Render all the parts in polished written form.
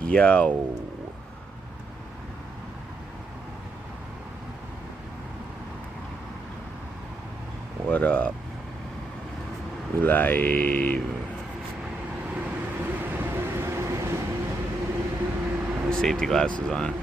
Yo. What up? We live. My safety glasses on.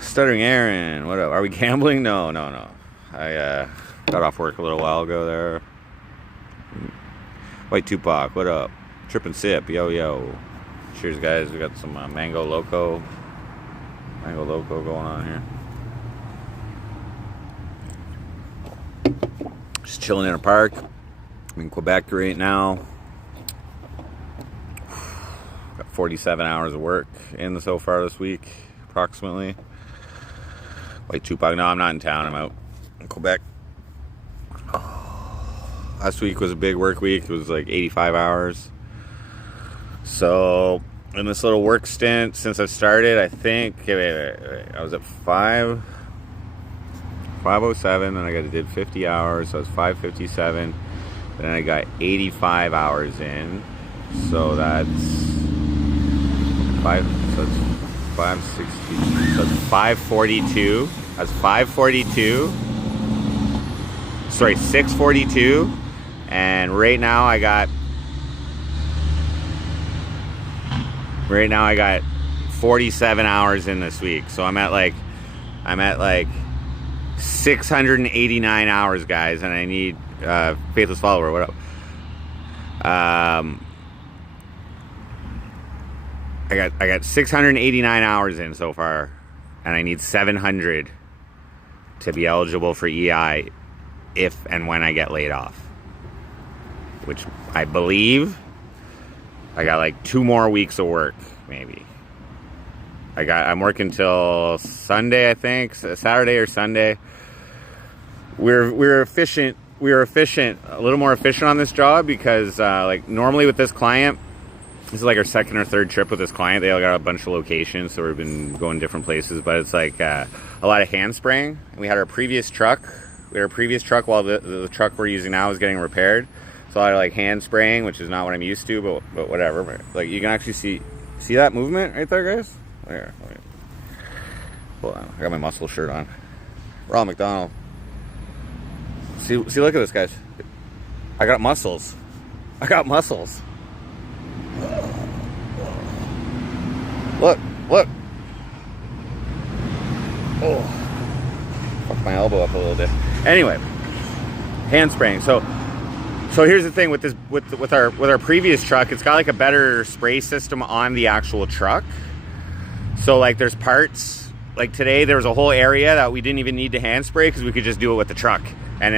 Stuttering Aaron, what up? Are we gambling? No. I got off work a little while ago there. White Tupac, what up? Trip and sip, yo. Cheers, guys. We got some mango loco going on here. Just chilling in a park. I'm in Quebec right now. Got 47 hours of work in so far this week, approximately. White Tupac. No, I'm not in town. I'm out in Quebec. Last week was a big work week. It was like 85 hours. So, in this little work stint, since I've started, I think, I was at 507, then I did 50 hours, so I was 557. Then I got 85 hours in. So that's 560. So it's 542. That's 542. Sorry, 642. And right now I got 47 hours in this week. So I'm at like 689 hours, guys, and I need Faithless Follower, what up? I got 689 hours in so far, and I need 700 to be eligible for EI if and when I get laid off, which I believe I got like 2 more weeks of work, maybe. I'm working till Sunday, I think, Saturday or Sunday. We're efficient. We are efficient, a little more efficient on this job because like normally with this client, this is like our second or third trip with this client. They all got a bunch of locations, so we've been going different places. But it's like a lot of hand spraying. And we had our previous truck. While the truck we're using now is getting repaired. So a lot of like hand spraying, which is not what I'm used to, but whatever. But like you can actually see that movement right there, guys. There. Hold on. I got my muscle shirt on. Ronald McDonald. See, look at this, guys. I got muscles. Look. Oh, fucked my elbow up a little bit. Anyway, hand spraying. So here's the thing with this, with our previous truck. It's got like a better spray system on the actual truck. So like there's parts. Like today, there was a whole area that we didn't even need to hand spray because we could just do it with the truck, and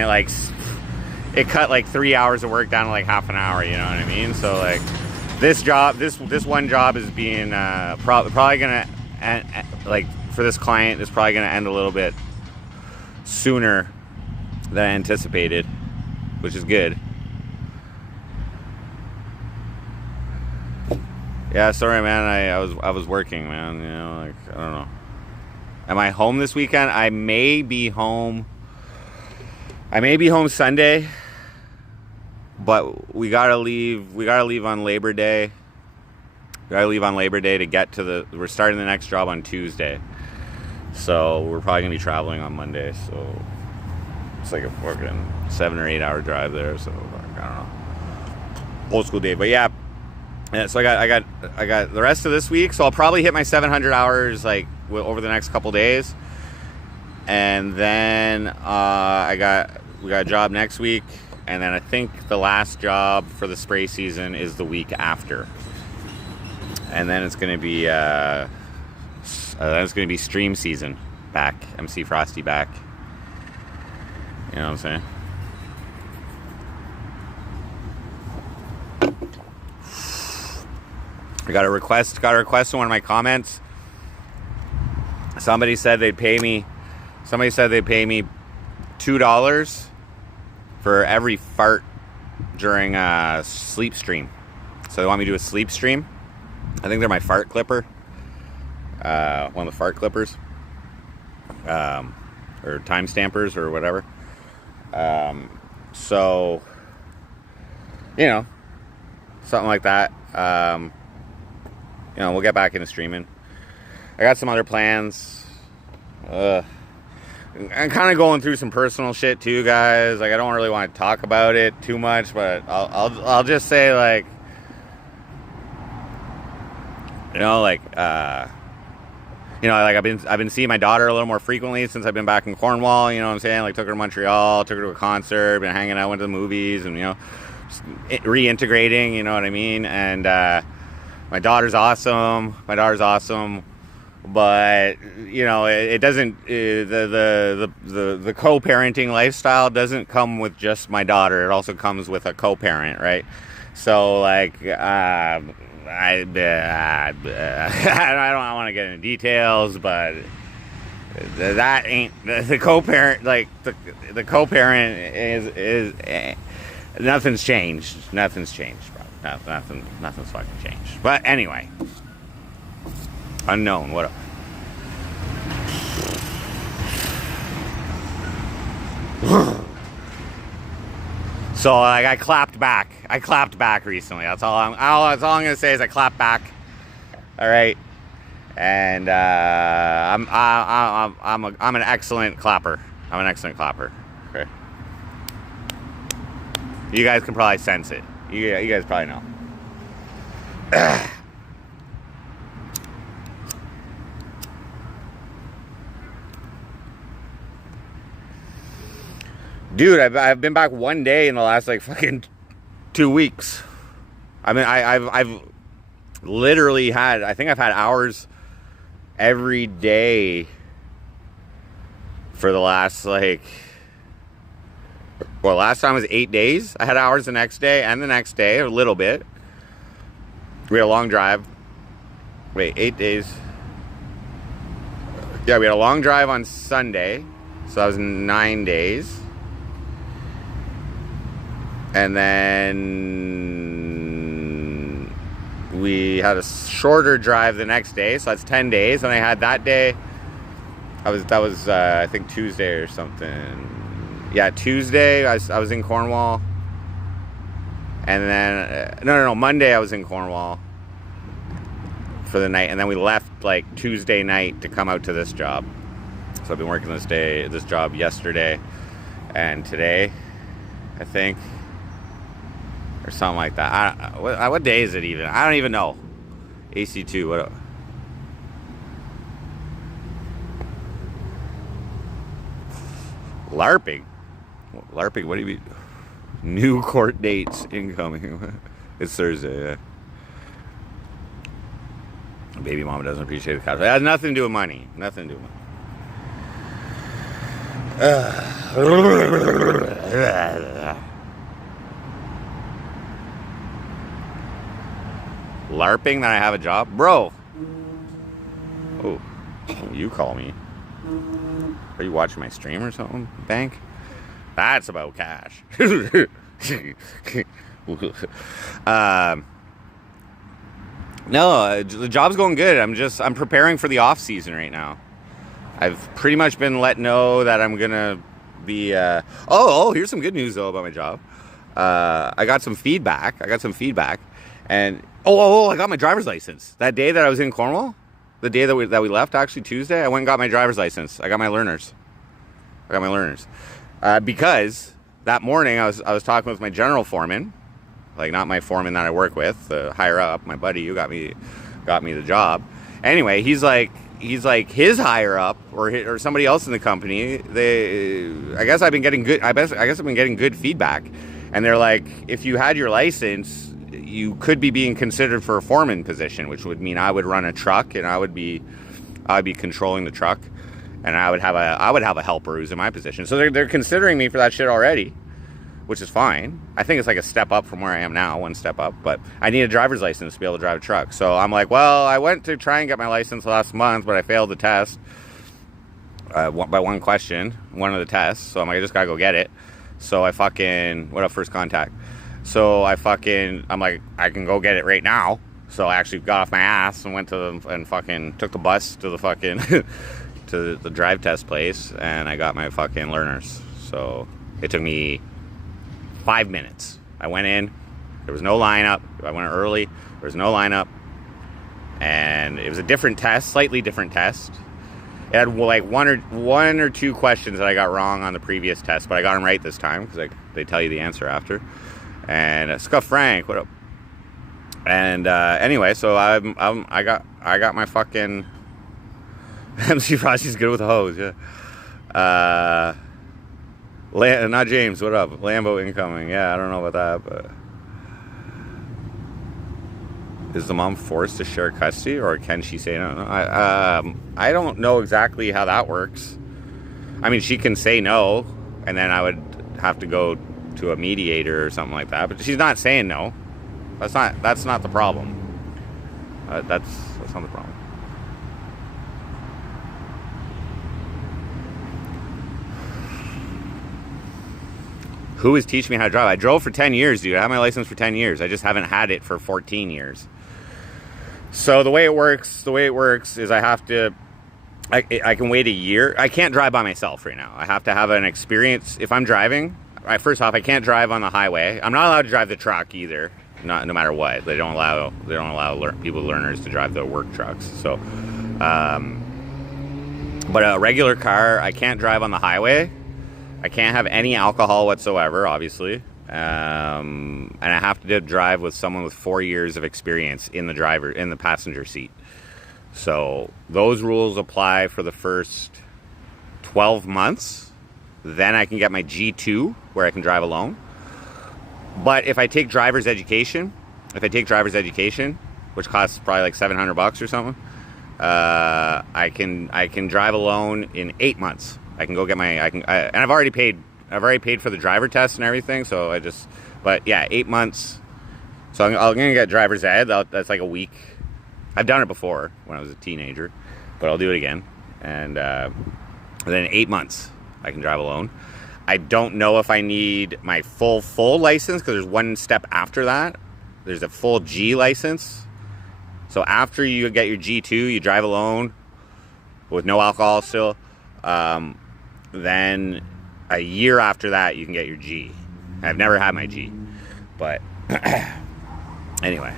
it cut like 3 hours of work down to like half an hour. You know what I mean? So like. This one job is being probably gonna end, like for this client, it's probably gonna end a little bit sooner than I anticipated, which is good. Yeah, sorry, man. I was working, man. You know, like I don't know. Am I home this weekend? I may be home Sunday. But we gotta leave on Labor Day. To get to we're starting the next job on Tuesday. So we're probably gonna be traveling on Monday. So it's like a fucking 7 or 8 hour drive there. So I don't know. Old school day. But yeah. So I got the rest of this week. So I'll probably hit my 700 hours like over the next couple days. And then we got a job next week. And then I think the last job for the spray season is the week after. And then it's going to be stream season back. MC Frosty back. You know what I'm saying? I got a request in one of my comments. Somebody said they'd pay me $2 for every fart during a sleep stream. So they want me to do a sleep stream. I think they're my fart clipper. one of the fart clippers, or time stampers or whatever. So, you know, something like that. You know, we'll get back into streaming. I got some other plans. I'm kind of going through some personal shit too, guys. Like, I don't really want to talk about it too much, but I'll just say, like, you know, like, I've been seeing my daughter a little more frequently since I've been back in Cornwall. You know what I'm saying? Like, took her to Montreal, took her to a concert, been hanging out, went to the movies, and, you know, reintegrating. You know what I mean? And my daughter's awesome. But, you know, it doesn't, the co-parenting lifestyle doesn't come with just my daughter. It also comes with a co-parent, right? So, like, I don't want to get into details, but that ain't the co-parent. Like, the co-parent is nothing's changed. Nothing's changed, bro. Nothing's fucking changed. But anyway, unknown. What up? So, like, I clapped back recently. That's all I'm gonna say is I clapped back. All right, and I'm an excellent clapper. Okay, you guys can probably sense it. You guys probably know. Dude, I've been back one day in the last, like, fucking 2 weeks. I mean, I've literally had, I think I've had hours every day for the last, like, well, last time was 8 days. I had hours the next day and the next day, a little bit. We had a long drive. Wait, 8 days. Yeah, we had a long drive on Sunday. So that was 9 days. And then we had a shorter drive the next day, so that's 10 days. And I had that day, that was I think Tuesday or something. Yeah, Tuesday I was in Cornwall. And then, no, Monday I was in Cornwall for the night. And then we left, like, Tuesday night to come out to this job. So I've been working this job yesterday and today, I think. Or something like that. What day is it even? I don't even know. AC2, what? LARPing? What do you mean? New court dates incoming. It's Thursday, yeah. Baby mama doesn't appreciate the couch. It has nothing to do with money. LARPing that I have a job? Bro. Oh, you call me. Are you watching my stream or something, Bank? That's about cash. No, the job's going good. I'm preparing for the off season right now. I've pretty much been let know that I'm gonna be, here's some good news though about my job. I got some feedback. And I got my driver's license. That day that I was in Cornwall, the day that we left, actually Tuesday, I went and got my driver's license. I got my learners. Because that morning I was talking with my general foreman, like, not my foreman that I work with, the higher up, my buddy who got me the job. Anyway, he's like his higher up or somebody else in the company. I guess I've been getting good feedback, and they're like, if you had your license, you could be being considered for a foreman position, which would mean I would run a truck and I would be controlling the truck, and I would have a helper who's in my position. So they're considering me for that shit already, which is fine. I think it's like a step up from where I am now, one step up, but I need a driver's license to be able to drive a truck. So I'm like, well, I went to try and get my license last month, but I failed the test by one question, one of the tests. So I'm like, I just gotta go get it. So I fucking, what up, First Contact? So I'm like, I can go get it right now. So I actually got off my ass and went to and fucking took the bus to the fucking to the drive test place, and I got my fucking learners. So it took me 5 minutes. I went in, there was no lineup. I went early, there was no lineup, and it was a different test, slightly different test. It had like one or two questions that I got wrong on the previous test, but I got them right this time because they tell you the answer after. And Scuff Frank, what up? And anyway, so I got my fucking MC Frosty's good with a hose, yeah. Not James, what up? Lambo incoming, yeah. I don't know about that, but is the mom forced to share custody, or can she say no? I don't know exactly how that works. I mean, she can say no, and then I would have to go to a mediator or something like that. But she's not saying no. That's not the problem. That's not the problem. Who is teaching me how to drive? I drove for 10 years, dude. I have my license for 10 years. I just haven't had it for 14 years. So the way it works is I have to, I can wait a year. I can't drive by myself right now. I have to have an experience. If I'm driving, first off, I can't drive on the highway. I'm not allowed to drive the truck either. No matter what. They don't allow learners to drive the work trucks. So, but a regular car, I can't drive on the highway. I can't have any alcohol whatsoever, obviously. And I have to drive with someone with 4 years of experience in the passenger seat. So those rules apply for the first 12 months. Then I can get my G2 where I can drive alone. But if I take driver's education, which costs probably like $700 or something, I can drive alone in 8 months. I can go get and I've already paid for the driver test and everything. So but yeah, 8 months. So I'm gonna get driver's ed. That's like a week. I've done it before when I was a teenager, but I'll do it again. And then 8 months I can drive alone. I don't know if I need my full license, because there's one step after that. There's a full G license. So after you get your G2, you drive alone with no alcohol still. Then a year after that, you can get your G. I've never had my G, but anyway.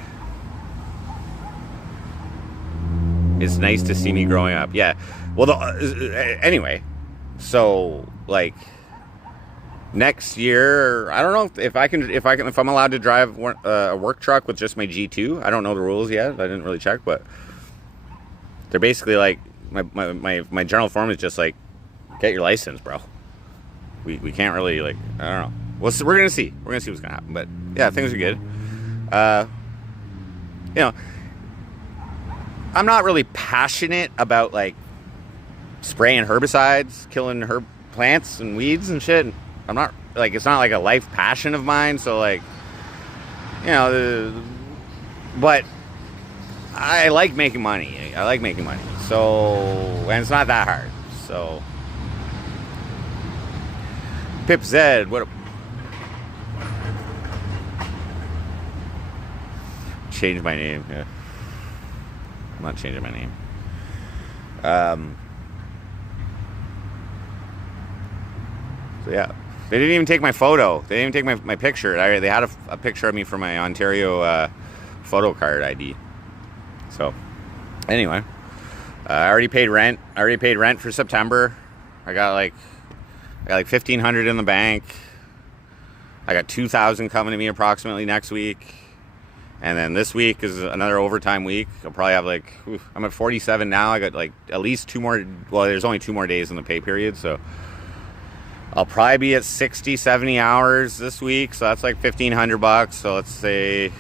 It's nice to see me growing up. Yeah. Well, anyway, so like next year, I don't know if I'm allowed to drive a work truck with just my G2. I don't know the rules yet. I didn't really check, but they're basically like my general form is just like, get your license, bro. We can't really, like, I don't know. We're gonna see. We're gonna see what's gonna happen. But yeah, things are good. I'm not really passionate about like spraying herbicides, killing herb plants and weeds and shit. I'm not like, it's not like a life passion of mine. So like, but I like making money. So, and it's not that hard. So, Pip Zed, what? Change my name. Yeah. I'm not changing my name. So yeah, they didn't even take my photo. They didn't even take my picture. They had a picture of me for my Ontario photo card ID. So anyway, I already paid rent. For September. I got like $1,500 in the bank. I got $2,000 coming to me approximately next week. And then this week is another overtime week. I'll probably have I'm at 47 now. I got like at least 2 more. Well, there's only 2 more days in the pay period. So I'll probably be at 60, 70 hours this week. So that's like $1,500. So let's say,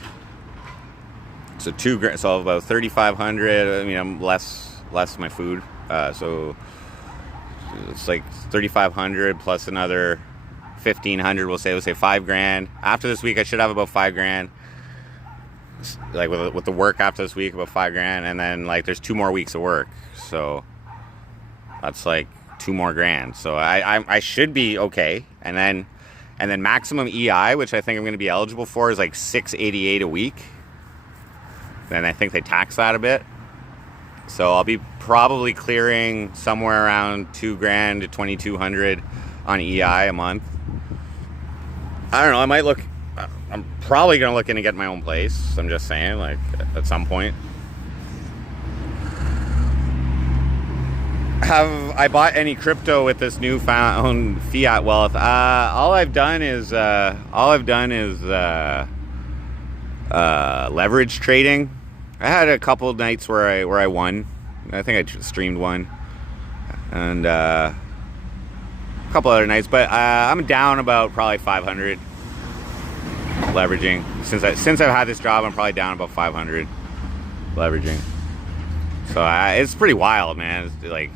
so $2,000. So about 3,500. I mean, I'm less my food. So it's like 3,500 plus another 1,500. We'll say $5,000. After this week, I should have about $5,000. Like with the work after this week, about $5,000, and then like there's 2 more weeks of work, so that's like $2 more grand. So I should be okay. And then maximum EI, which I think I'm going to be eligible for, is like $688 a week. and I think they tax that a bit. So I'll be probably clearing somewhere around $2,000 to $2,200 on EI a month. I don't know. I might look. I'm probably gonna look into getting my own place. I'm just saying, like at some point. Have I bought any crypto with this newfound fiat wealth? All I've done is leverage trading. I had a couple of nights where I won. I think I streamed one, and a couple other nights. But I'm down about probably 500 leveraging since I've had this job. I'm probably down about 500 leveraging. So it's pretty wild, man. It's like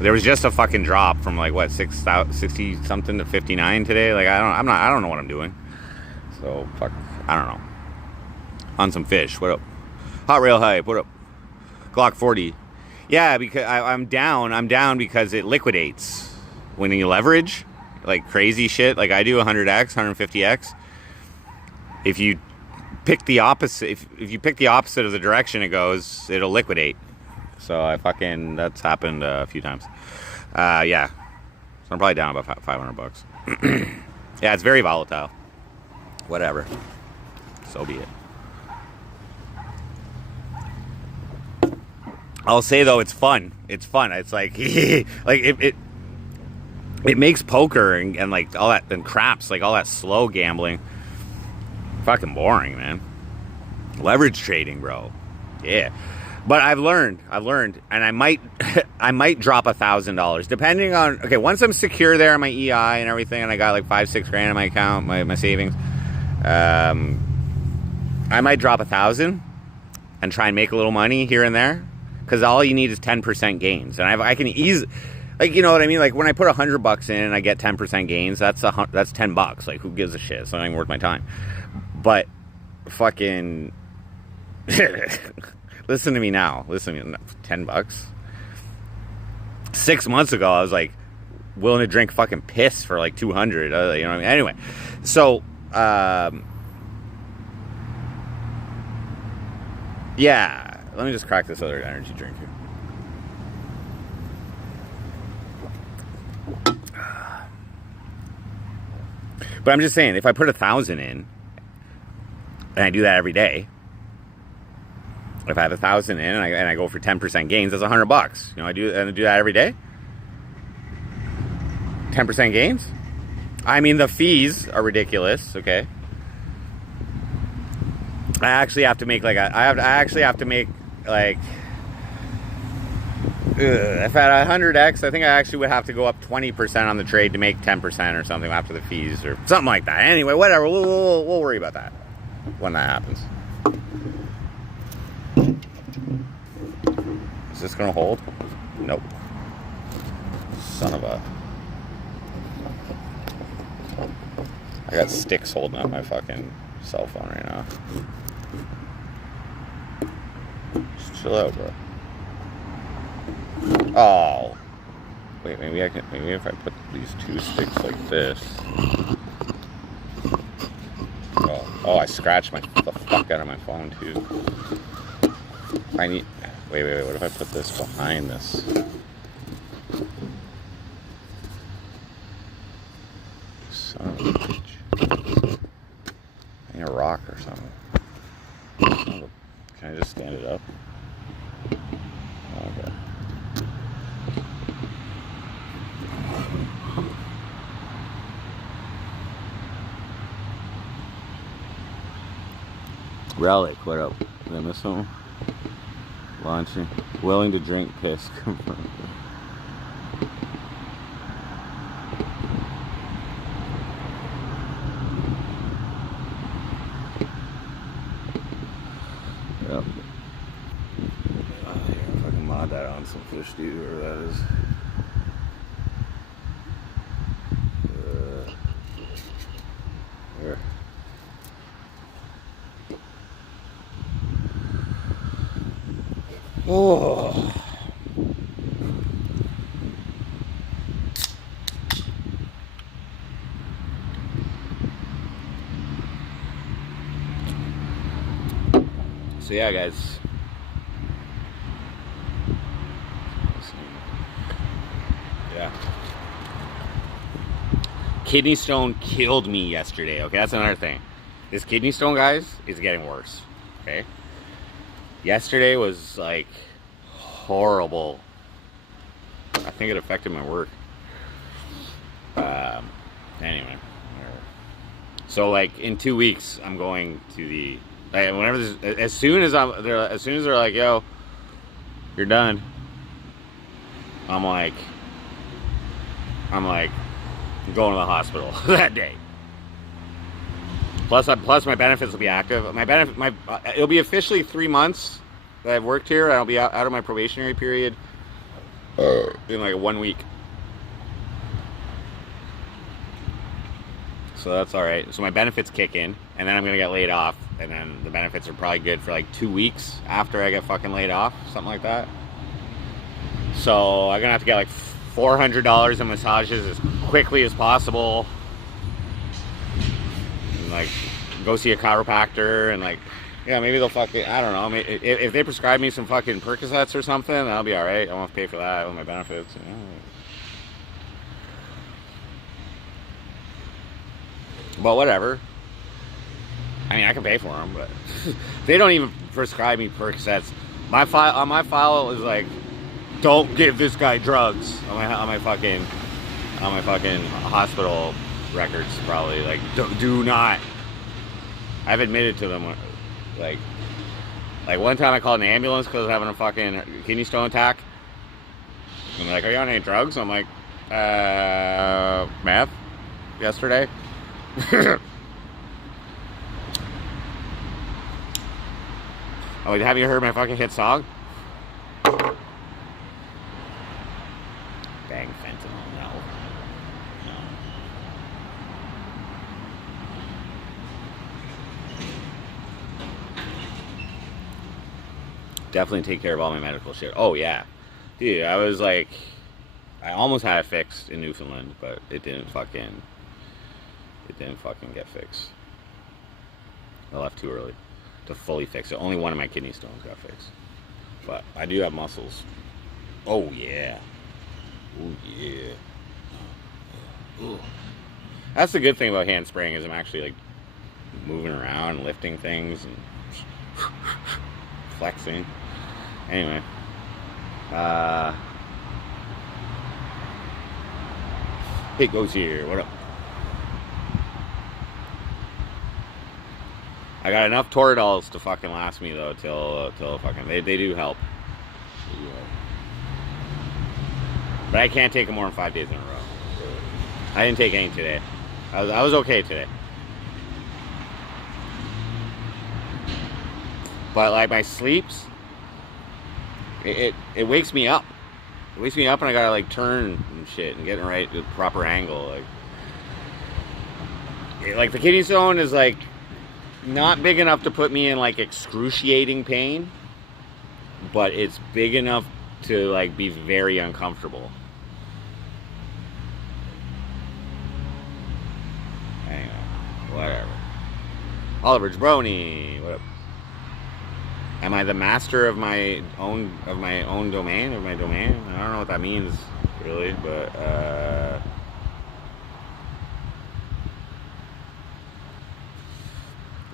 there was just a fucking drop from like what 60 something to 59 today. Like I don't know what I'm doing. So fuck, I don't know. On some fish. What up? Hot Rail Hype. What up? Glock 40. Yeah, because I'm down because it liquidates when you leverage like crazy shit. Like I do 100x, 150x. If you pick the opposite, if you pick the opposite of the direction it goes, it'll liquidate. So that's happened a few times. Yeah. So I'm probably down about $500. Yeah, it's very volatile. Whatever. So be it. I'll say though, it's fun. It's fun. It's like, like it makes poker and like all that and craps, like all that slow gambling, fucking boring, man. Leverage trading, bro. Yeah. But I've learned, and I might drop $1,000 depending on. Okay, once I'm secure there on my EI and everything, and I got like $5-6 grand in my account, my savings. I might drop 1,000 and try and make a little money here and there, because all you need is 10% gains, and I can easily, like, you know what I mean. Like when I put $100 in and I get 10% gains, that's $10. Like who gives a shit? It's not even worth my time. But fucking. Listen to me now. Listen to me. $10. 6 months ago, I was like willing to drink fucking piss for like 200. You know what I mean? Anyway, so yeah. Let me just crack this other energy drink here. But I'm just saying, if I put 1,000 in, and I do that every day. If I have 1,000 in and I go for 10% gains, that's $100. You know, I do that every day. 10% gains. I mean, the fees are ridiculous. Okay. I actually have to make like if at 100x, I think I actually would have to go up 20% on the trade to make 10% or something after the fees or something like that. Anyway, whatever. We'll worry about that when that happens. Is this gonna hold? Nope. Son of a. I got sticks holding up my fucking cell phone right now. Just chill out, bro. Oh. Wait, maybe if I put these two sticks like this. Oh, I scratched the fuck out of my phone too. I need. Wait, what if I put this behind this? Son of a bitch. I need a rock or something. Can I just stand it up? Okay. Relic, what up? Did I miss something? Launching. Willing to drink piss. Confirmed. Yep. If I can mod that on some fish, dude, whatever that is. There. Oh. So yeah, guys. Yeah. Kidney stone killed me yesterday. Okay, that's another thing. This kidney stone, guys, is getting worse. Okay. Yesterday was like horrible. I think it affected my work. Anyway. So like in 2 weeks, I'm going to the. Whenever this, as soon as they're like, yo, you're done. I'm like going to the hospital that day. Plus my benefits will be active. It'll be officially 3 months that I've worked here. I'll be out of my probationary period in like 1 week. So that's all right. So my benefits kick in, and then I'm gonna get laid off, and then the benefits are probably good for like 2 weeks after I get fucking laid off, something like that. So I'm gonna have to get like $400 in massages as quickly as possible, and like go see a chiropractor, and like, yeah, maybe they'll fucking, I don't know, if they prescribe me some fucking Percocets or something, I'll be all right. I won't have to pay for that with my benefits. You know? But whatever. I mean, I can pay for them, but they don't even prescribe me Percocets. My file is like, don't give this guy drugs on my fucking hospital records. Probably like, do not. I've admitted to them, like one time I called an ambulance because I was having a fucking kidney stone attack. And they're like, are you on any drugs? I'm like, meth yesterday. I'm like, have you heard my fucking hit song? Bang fentanyl, no. Definitely take care of all my medical shit. Oh yeah, dude, I was like, I almost had it fixed in Newfoundland, but it didn't fucking get fixed. I left too early to fully fix it. Only one of my kidney stones got fixed, but I do have muscles. Oh yeah. Oh yeah. Ooh. That's the good thing about hand spraying is I'm actually like moving around, and lifting things, and flexing. Anyway, hey, goes here. What up? I got enough Toradolls to fucking last me though till fucking they do help. But I can't take them more than 5 days in a row. I didn't take any today. I was okay today. But like my sleeps, it wakes me up. It wakes me up, and I gotta like turn and shit and get in the proper angle. Like the kidney stone is like not big enough to put me in like excruciating pain, but it's big enough to like be very uncomfortable. Anyway, whatever. Oliver Jabroni, what up? Am I the master of my own domain? Of my domain? I don't know what that means really, but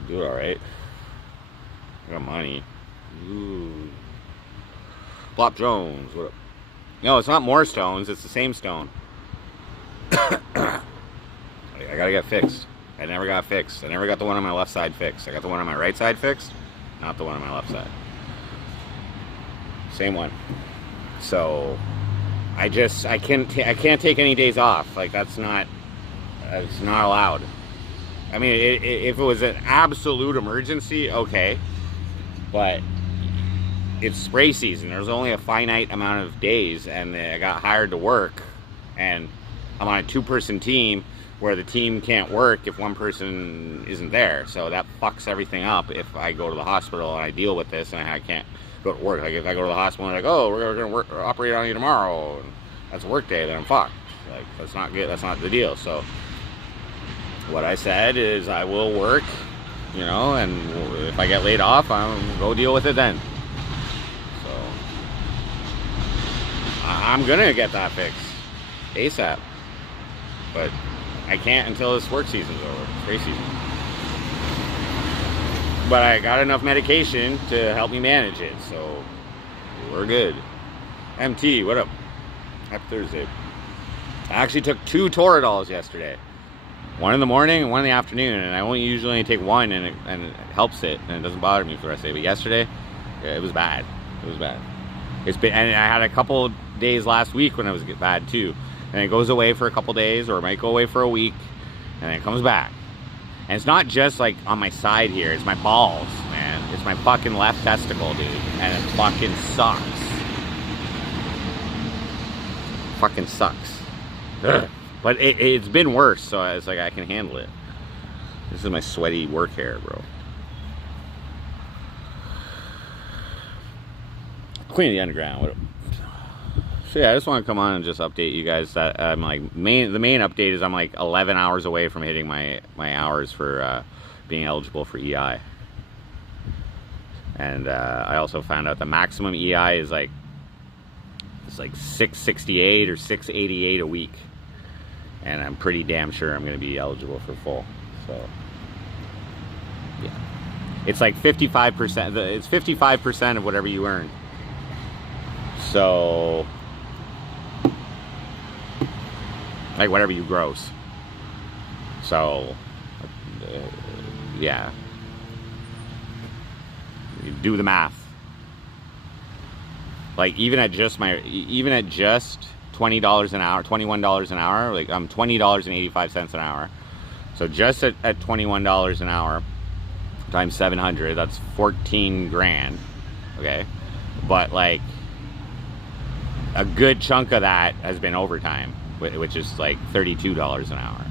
do it all right. I got money. Ooh. Flop Jones, what up? No, it's not more stones. It's the same stone. I gotta get fixed. I never got fixed. I never got the one on my left side fixed. I got the one on my right side fixed, not the one on my left side. Same one. So I can't take any days off. Like it's not allowed. I mean, if it was an absolute emergency, okay. But it's spray season. There's only a finite amount of days, and I got hired to work, and I'm on a 2-person team where the team can't work if one person isn't there. So that fucks everything up if I go to the hospital and I deal with this and I can't go to work. Like if I go to the hospital and like, oh, we're going to operate on you tomorrow, and that's a work day, then I'm fucked. Like that's not good. That's not the deal. So what I said is I will work you know, and if I get laid off, I'll go deal with it then. So I'm gonna get that fixed ASAP, but I can't until this work season's over, spray season. But I got enough medication to help me manage it, so we're good. MT, what up? Happy Thursday. I actually took 2 Toradols yesterday. One in the morning and one in the afternoon, and I usually only take one, and it helps it, and it doesn't bother me for the rest of the day. But yesterday, it was bad. It was bad. And I had a couple days last week when it was bad too. And it goes away for a couple days, or it might go away for a week, and then it comes back. And it's not just like on my side here, it's my balls, man. It's my fucking left testicle, dude. And it fucking sucks. Fucking sucks. Ugh. But it's been worse, so it's like I can handle it. This is my sweaty work hair, bro. Queen of the Underground, what up? So yeah, I just want to come on and just update you guys that I'm like the main update is I'm like 11 hours away from hitting my hours for being eligible for EI. And I also found out the maximum EI is like it's like 668 or 688 a week. And I'm pretty damn sure I'm going to be eligible for full. So yeah. It's like 55%, it's 55% of whatever you earn. So like whatever you gross. So yeah, you do the math. Like even at just $20 an hour, $21 an hour, like I'm $20.85 an hour. So just at $21 an hour times 700, that's 14 grand. Okay, but like a good chunk of that has been overtime, which is like $32 an hour.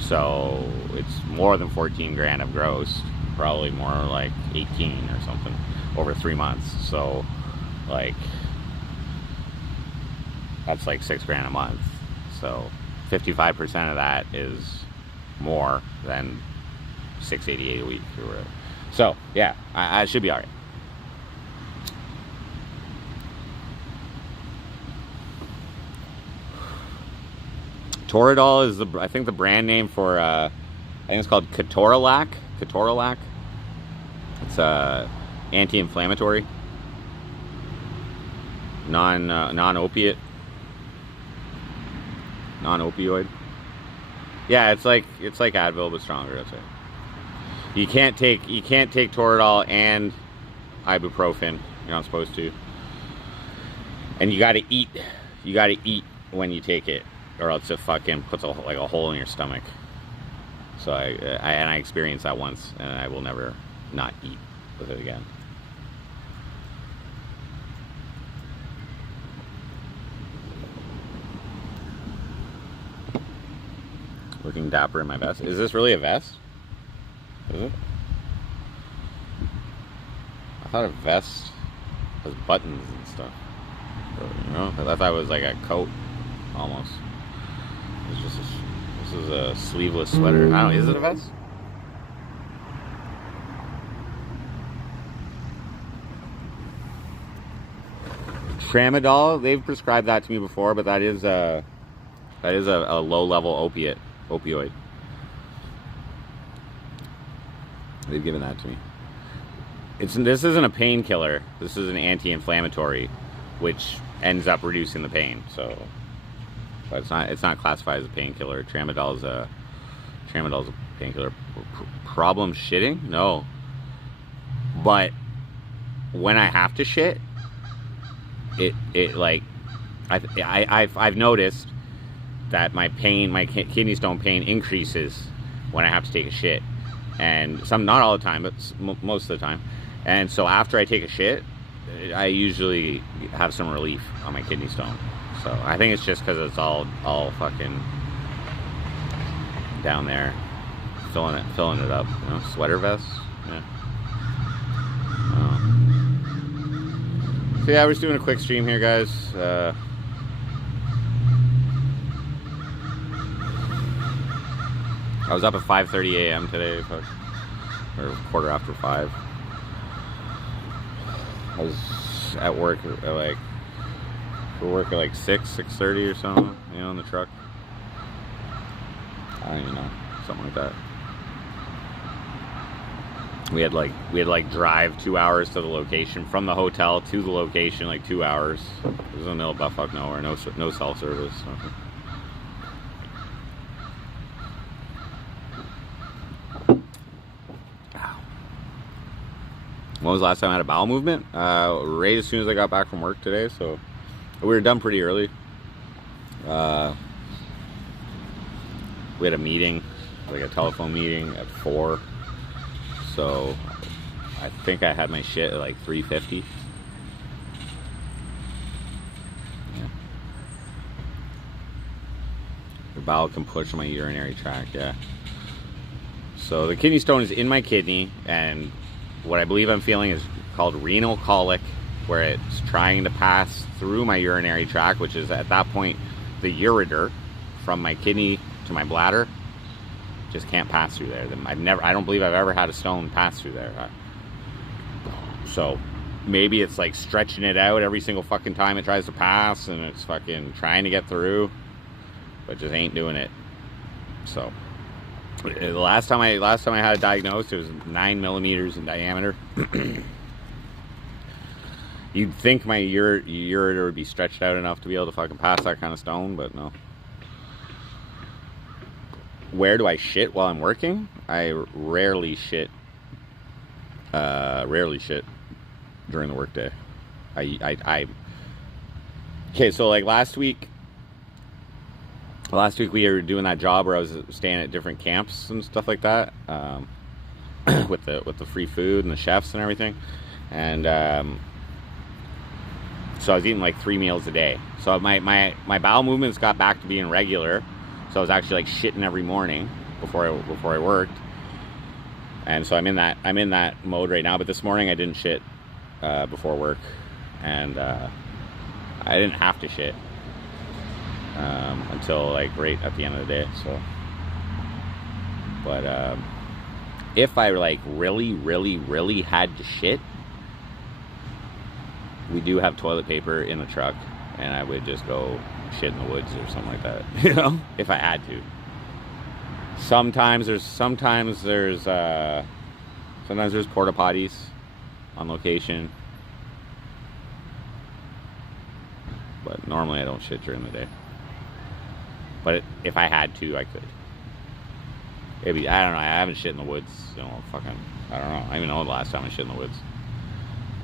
So it's more than 14 grand of gross, probably more like 18 or something over 3 months. So like that's like 6 grand a month. So 55% of that is more than 688 a week or whatever. So yeah, I should be all right. Toradol is I think the brand name for I think it's called Ketorolac. It's anti-inflammatory, non-opiate, non-opioid. Yeah, it's like Advil but stronger. That's it. You can't take Toradol and ibuprofen. You're not supposed to. And you got to eat. You got to eat when you take it, or else it fucking puts like a hole in your stomach. So I experienced that once, and I will never not eat with it again. Looking dapper in my vest. Is this really a vest? Is it? I thought a vest has buttons and stuff. You know, I thought it was like a coat almost. It's just this is a sleeveless sweater. I don't know, is it a vest? Tramadol, they've prescribed that to me before, but that is a low-level opioid. They've given that to me. This isn't a painkiller. This is an anti-inflammatory, which ends up reducing the pain. So, but it's not classified as a painkiller. Tramadol is a painkiller. Problem shitting? No. But when I have to shit, it like I've noticed that my kidney stone pain increases when I have to take a shit, and not all the time, but most of the time. And so after I take a shit, I usually have some relief on my kidney stone. So I think it's just because it's all fucking down there, filling it up. You know, sweater vest. Yeah. So yeah, we're just doing a quick stream here, guys. I was up at 5:30 a.m. today, or quarter after 5. I was at work at like, for work at like 6:30 or something, you know, in the truck. I don't even know, something like that. We had like drive 2 hours to the location, from the hotel to the location, like 2 hours. It was in the middle of buttfuck nowhere, no self-service. Nothing. When was the last time I had a bowel movement? Right as soon as I got back from work today, so we were done pretty early. We had a meeting, like a telephone meeting at 4. So I think I had my shit at like 3:50. Yeah. The bowel can push my urinary tract, yeah. So the kidney stone is in my kidney, and what I believe I'm feeling is called renal colic, where it's trying to pass through my urinary tract, which is at that point the ureter from my kidney to my bladder. Just can't pass through there. I don't believe I've ever had a stone pass through there. So maybe it's like stretching it out every single fucking time it tries to pass, and it's fucking trying to get through, but just ain't doing it. So the last time I had it diagnosed, it was 9 millimeters in diameter. You'd think my ureter would be stretched out enough to be able to fucking pass that kind of stone, but no. Where do I shit while I'm working? I rarely shit. During the workday. Okay, so like last week we were doing that job where I was staying at different camps and stuff like that, with the free food and the chefs and everything, and so I was eating like 3 meals a day. So my bowel movements got back to being regular. So I was actually like shitting every morning before I worked, and so I'm in that mode right now. But this morning I didn't shit before work, and I didn't have to shit until like right at the end of the day. So, but if I like really had to shit, we do have toilet paper in the truck, and I would just go shit in the woods or something like that, you know, if I had to. Sometimes there's porta potties on location, but normally I don't shit during the day. But if I had to, I could. I don't know, I haven't shit in the woods, you know, fucking, I don't know, I don't even know the last time I shit in the woods.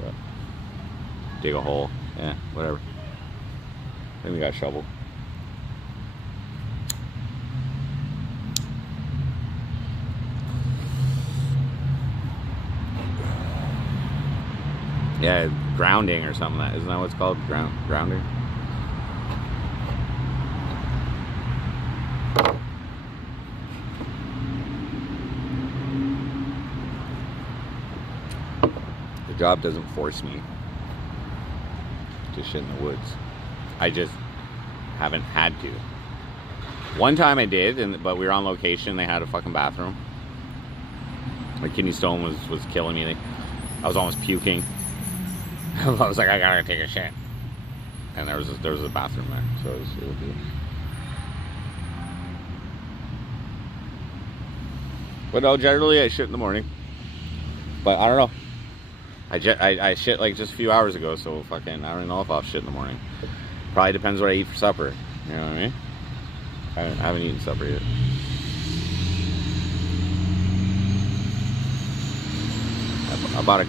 But dig a hole, yeah, whatever. Then we got a shovel. Yeah, grounding or something. Isn't that what it's called? Grounding? The job doesn't force me to shit in the woods. I just haven't had to. One time I did, but we were on location. They had a fucking bathroom. My kidney stone was killing me. I was almost puking. I was like, I gotta take a shit. And there was a bathroom there, so it was good. But no, generally I shit in the morning. But I don't know. I shit like just a few hours ago, so fucking I don't know if I'll shit in the morning. Probably depends what I eat for supper. You know what I mean? I haven't eaten supper yet. I bought a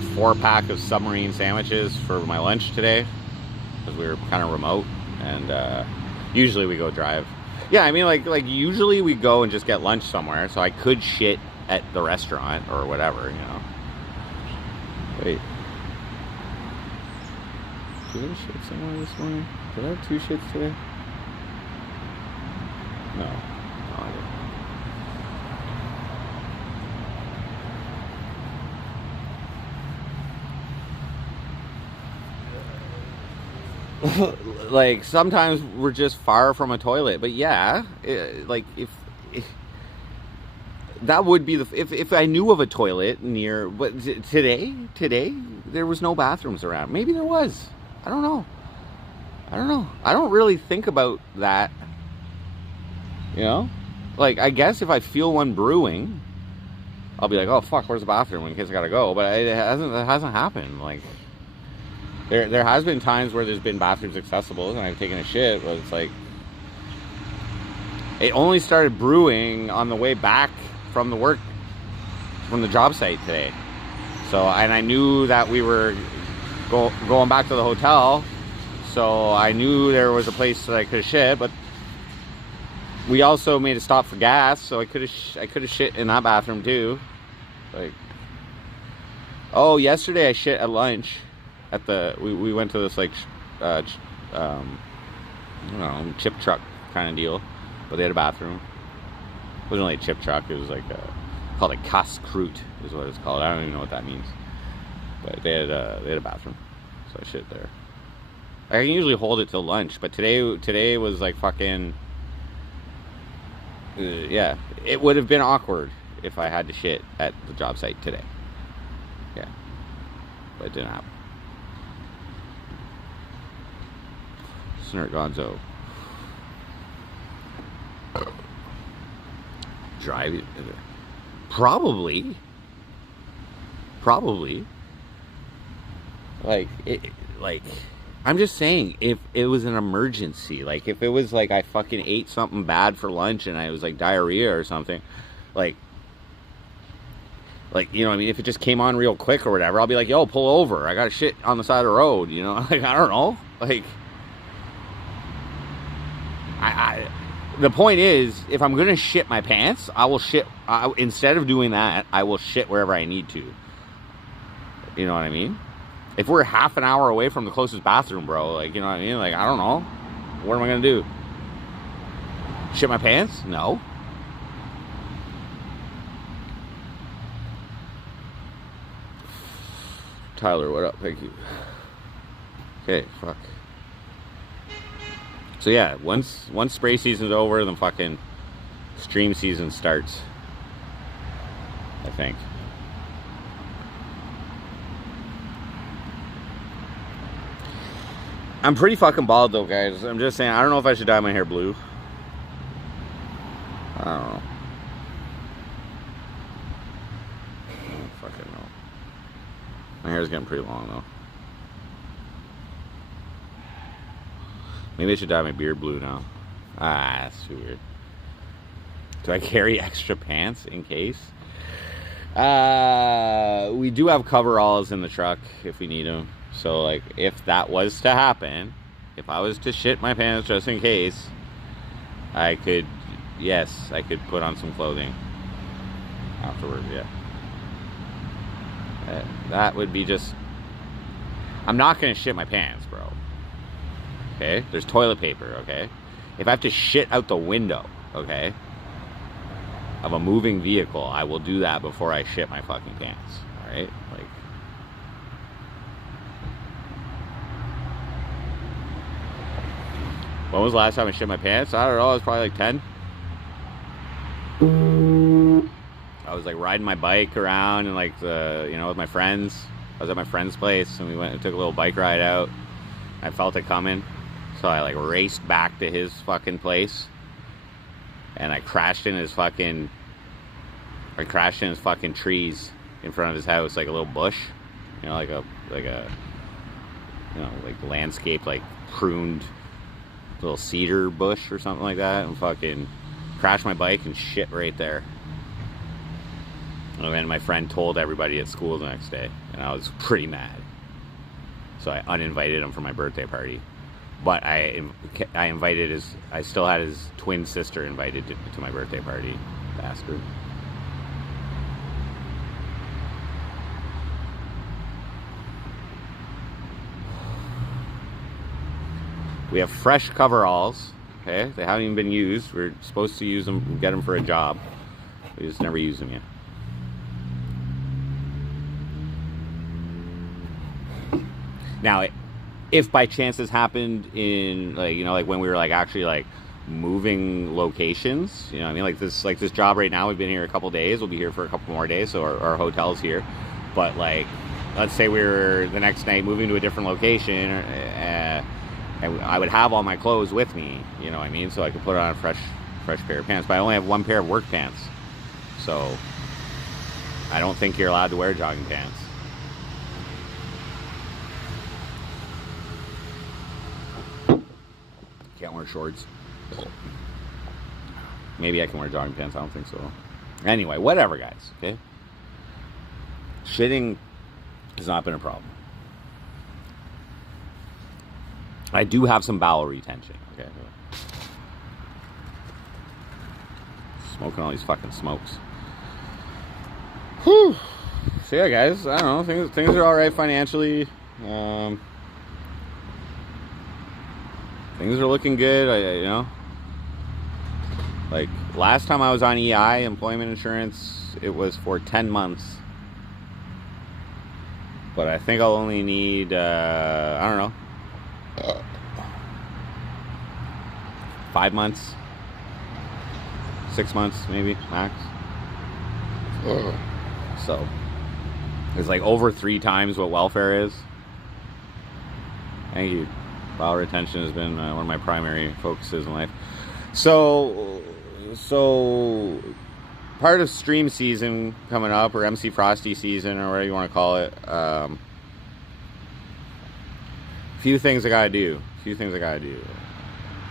4-pack of submarine sandwiches for my lunch today, because we were kind of remote, and usually we go drive. Yeah, I mean, like usually we go and just get lunch somewhere, so I could shit at the restaurant or whatever, you know. Wait. Did I shit somewhere this morning? Did I have 2 shits today? No. Oh, yeah. Like sometimes we're just far from a toilet, but yeah, like if that would be if I knew of a toilet near. But today there was no bathrooms around. Maybe there was. I don't know. I don't really think about that. You know, like I guess if I feel one brewing, I'll be like, oh fuck, where's the bathroom in case I gotta go. But it hasn't happened. Like there has been times where there's been bathrooms accessible and I've taken a shit, but it's like it only started brewing on the way back from the job site today. So, and I knew that we were going back to the hotel, so I knew there was a place that I could shit, but we also made a stop for gas, so I could have shit in that bathroom too. Like, oh, yesterday I shit at lunch at we went to this like I don't know, chip truck kind of deal, but they had a bathroom. It wasn't really a chip truck, it was like called a casse-croûte is what it's called. I don't even know what that means, but they had a bathroom, so I shit there. I can usually hold it till lunch, but today was like fucking yeah, it would have been awkward if I had to shit at the job site today. Yeah, but it didn't happen. Snort Gonzo. Drive probably like I'm just saying, if it was an emergency, like if it was like I fucking ate something bad for lunch and I was like diarrhea or something, like you know what I mean, if it just came on real quick or whatever, I'll be like, yo, pull over, I got shit on the side of the road, you know. Like I don't know, like the point is, if I'm gonna shit my pants, I will shit. Instead of doing that, I will shit wherever I need to. You know what I mean? If we're half an hour away from the closest bathroom, bro, like, you know what I mean? Like, I don't know. What am I gonna do? Shit my pants? No. Tyler, what up? Thank you. Okay, fuck. So yeah, once spray season's over, then fucking stream season starts, I think. I'm pretty fucking bald though, guys. I'm just saying, I don't know if I should dye my hair blue. I don't know. I don't fucking know. My hair's getting pretty long though. Maybe I should dye my beard blue now. Ah, that's too weird. Do I carry extra pants in case? We do have coveralls in the truck if we need them. So, like, if that was to happen, if I was to shit my pants just in case, I could put on some clothing afterwards, yeah. That would be just... I'm not going to shit my pants, bro. Okay? There's toilet paper, okay? If I have to shit out the window, okay, of a moving vehicle, I will do that before I shit my fucking pants, alright? Like... When was the last time I shit my pants? I don't know, it was probably like 10. I was like riding my bike around and like with my friends. I was at my friend's place and we went and took a little bike ride out. I felt it coming. So I like raced back to his fucking place. And I crashed in his fucking trees in front of his house, like a little bush. You know, like landscape, like pruned little cedar bush or something like that, and fucking crashed my bike and shit right there. And then my friend told everybody at school the next day, and I was pretty mad. So I uninvited him for my birthday party. But I still had his twin sister invited to my birthday party. Bastard. We have fresh coveralls, okay? They haven't even been used. We're supposed to use them, get them for a job. We just never use them yet. Now, if by chance this happened in, like, you know, like when we were like actually like moving locations. You know what I mean? Like this job right now, we've been here a couple days. We'll be here for a couple more days, so our hotel's here. But like, let's say we were the next night moving to a different location, and I would have all my clothes with me. You know what I mean? So I could put on a fresh pair of pants. But I only have one pair of work pants, so I don't think you're allowed to wear jogging pants. Can't wear shorts. Maybe I can wear jogging pants. I don't think so. Anyway, whatever, guys. Okay. Shitting has not been a problem. I do have some bowel retention. Okay. Smoking all these fucking smokes. Whew. So yeah, guys. I don't know. Things are all right financially. Things are looking good. You know, like last time I was on EI, employment insurance, it was for 10 months. But I think I'll only need, I don't know, 5 months, 6 months maybe, max. So, it's like over 3 times what welfare is. Thank you. Bowel retention has been one of my primary focuses in life. So part of stream season coming up, or MC Frosty season, or whatever you want to call it. Few things I gotta do.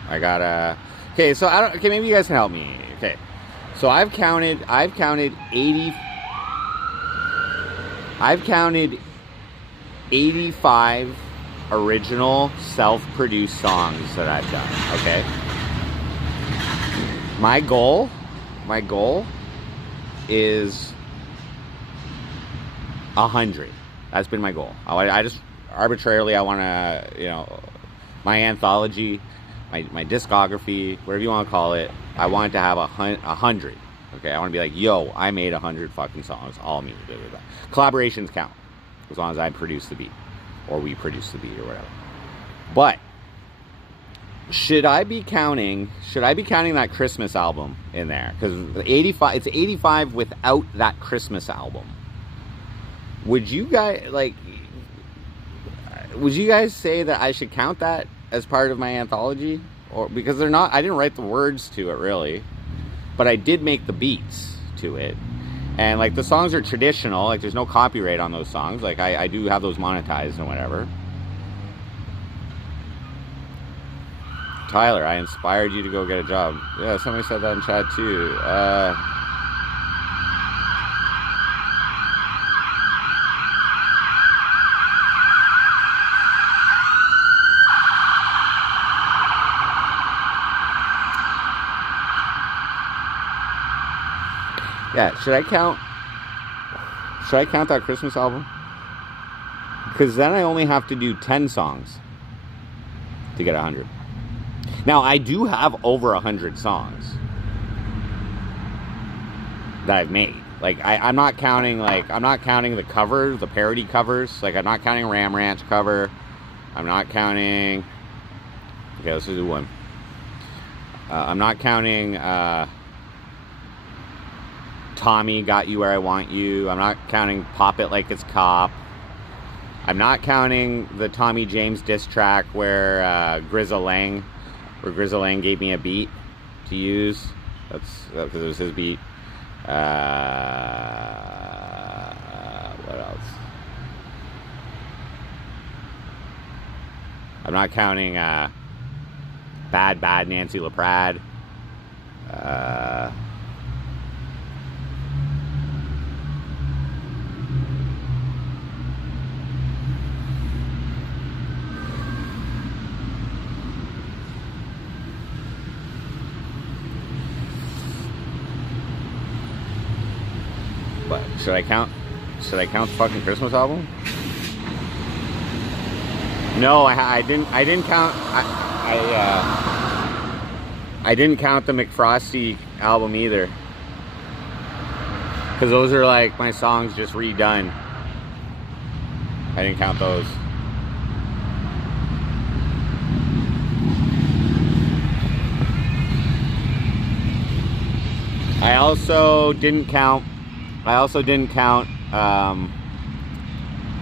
I gotta. Okay, so okay, maybe you guys can help me. Okay, so I've counted 85 original self-produced songs that I've done. Okay, my goal is 100. That's been my goal. I just arbitrarily, I want to, you know, my anthology, my discography, whatever you want to call it, I want it to have 100. Okay, I want to be like, yo, I made 100 fucking songs, all me. Blah, blah, blah. Collaborations count as long as I produce the beat, or we produce the beat, or whatever. But should I be counting that Christmas album in there? Because it's 85 without that Christmas album. Would you guys say that I should count that as part of my anthology? Or because they're not, I didn't write the words to it really, but I did make the beats to it. And like the songs are traditional, like there's no copyright on those songs. Like I do have those monetized and whatever. Tyler, I inspired you to go get a job. Yeah, somebody said that in chat too. Yeah, should I count that Christmas album? Because then I only have to do 10 songs to get 100. Now, I do have over 100 songs that I've made. Like, I'm not counting the covers, the parody covers. Like, I'm not counting Ram Ranch cover. I'm not counting... Okay, let's do one. I'm not counting Tommy, Got You Where I Want You. I'm not counting Pop It Like It's Cop. I'm not counting the Tommy James diss track where Grizzle Lang gave me a beat to use. That's because it was his beat. What else? I'm not counting Bad Nancy LaPrade. But should I count the fucking Christmas album? No, I didn't count. I didn't count the McFrosty album either, because those are like my songs just redone. I didn't count those. I also didn't count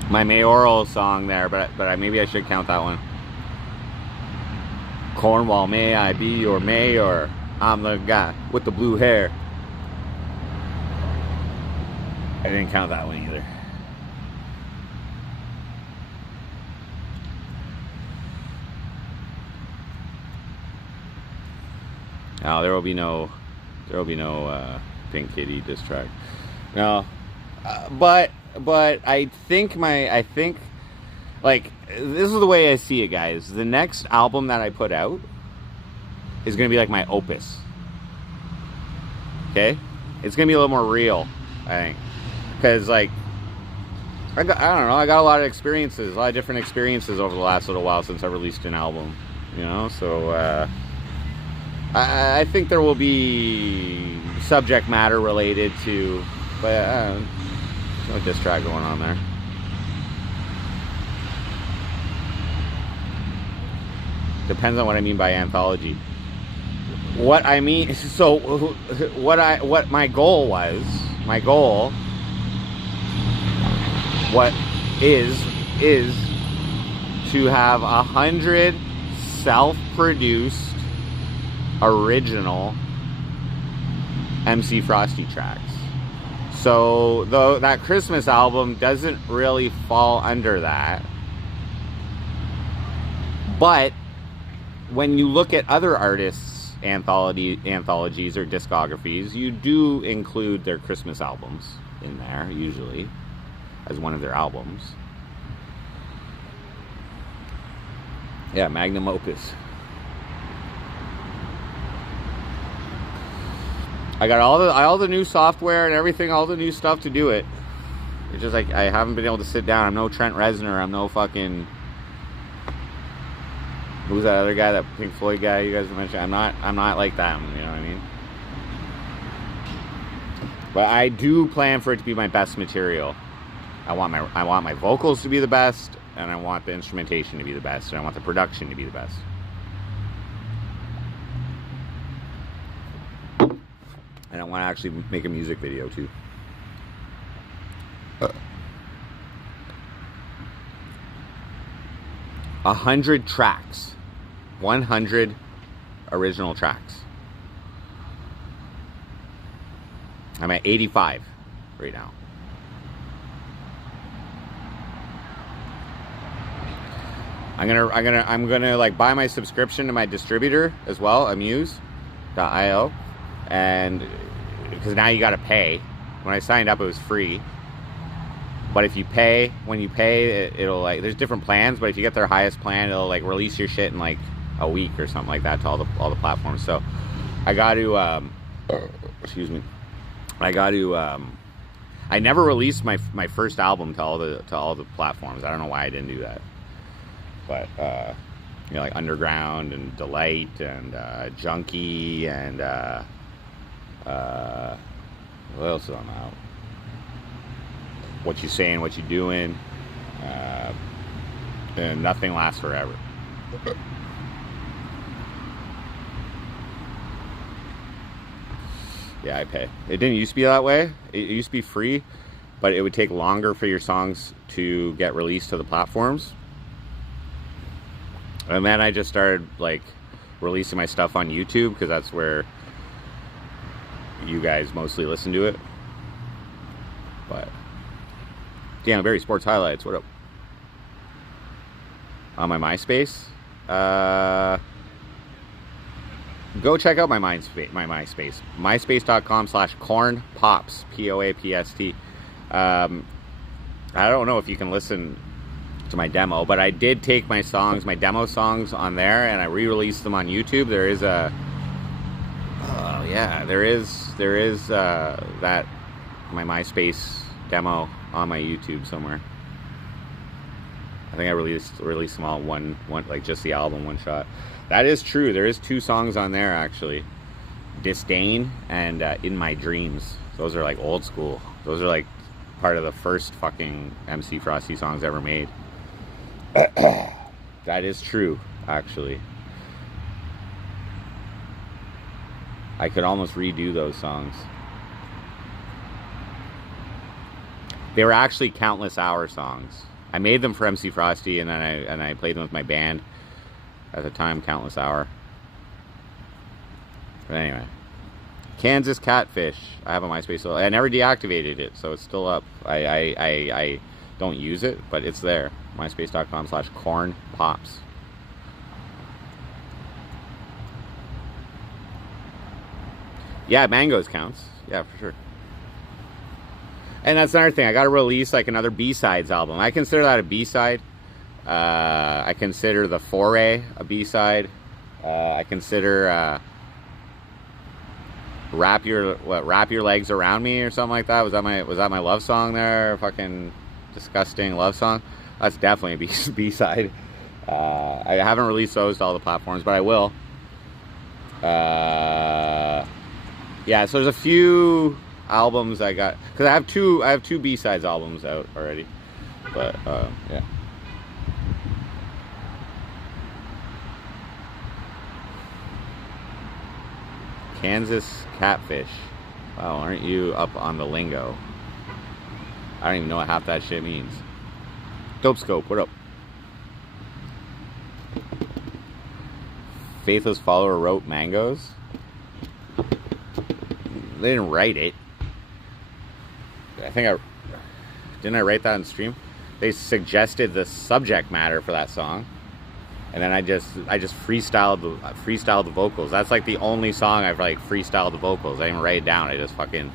my mayoral song there, but maybe I should count that one. Cornwall, may I be your mayor? I'm the guy with the blue hair. I didn't count that one either. No, there will be no Pink Kitty diss track. No, but I think like, this is the way I see it, guys. The next album that I put out is gonna be like my opus. Okay, it's gonna be a little more real, I think, because like I don't know, I got a lot of experiences, a lot of different experiences over the last little while since I released an album, you know. So I think there will be subject matter related to, but there's no diss track going on there. Depends on what I mean by anthology. What I mean, so what my goal was, what is to have 100 self-produced original MC Frosty tracks. So though that Christmas album doesn't really fall under that, but when you look at other artists' anthologies or discographies, you do include their Christmas albums in there usually as one of their albums. Yeah, magnum opus. I got all the new software and everything, all the new stuff to do it. It's just like I haven't been able to sit down. I'm no Trent Reznor. I'm no fucking, who's that other guy, that Pink Floyd guy you guys mentioned? I'm not like that, you know what I mean? But I do plan for it to be my best material. I want my vocals to be the best, and I want the instrumentation to be the best, and I want the production to be the best. And I want to actually make a music video too. 100 tracks. 100 original tracks. I'm at 85 right now. I'm gonna like buy my subscription to my distributor as well, amuse.io, and because now you gotta pay. When I signed up, it was free. But if you pay, it'll like, there's different plans, but if you get their highest plan, it'll like release your shit in like a week or something like that to all the platforms. So I got to excuse me. I never released my first album to all the platforms. I don't know why I didn't do that. But you know, like Underground and Delight and Junkie and what else is on that? What You Saying, What You Doing, and Nothing Lasts Forever. Yeah, I pay. It didn't used to be that way. It used to be free, but it would take longer for your songs to get released to the platforms. And then I just started like releasing my stuff on YouTube, because that's where you guys mostly listen to it. But damn, Barry Sports Highlights, what up? On my MySpace, go check out my MySpace, myspace.com/cornpops, POAPST. I don't know if you can listen to my demo, but I did take my demo songs on there, and I re-released them on YouTube. There is that my MySpace demo on my YouTube somewhere. I think I released them all one like just the album one shot. That is true. There is 2 songs on there actually. Disdain and In My Dreams. Those are like old school. Those are like part of the first fucking MC Frosty songs ever made. That is true, actually. I could almost redo those songs. They were actually Countless Hour songs. I made them for MC Frosty, and then I played them with my band at the time, Countless Hour. But anyway, Kansas Catfish. I have a MySpace. So I never deactivated it, so it's still up. I don't use it, but it's there. MySpace.com/cornpops. Yeah, Mangoes counts. Yeah, for sure. And that's another thing. I got to release like another B-sides album. I consider that a B-side. I consider the Foray a B-side. I consider Wrap Your Legs Around Me or something like that. Was that my love song there? Fucking disgusting love song. That's definitely a B-side. I haven't released those to all the platforms, but I will. Yeah, so there's a few albums I got, because I have two B-sides albums out already, but yeah. Kansas Catfish. Wow, aren't you up on the lingo? I don't even know what half that shit means. Dope Scope, what up? Faithless Follower wrote Mangoes. They didn't write it. Didn't I write that on stream? They suggested the subject matter for that song, and then I just freestyled the vocals. That's like the only song I've like freestyled the vocals. I didn't write it down. I just fucking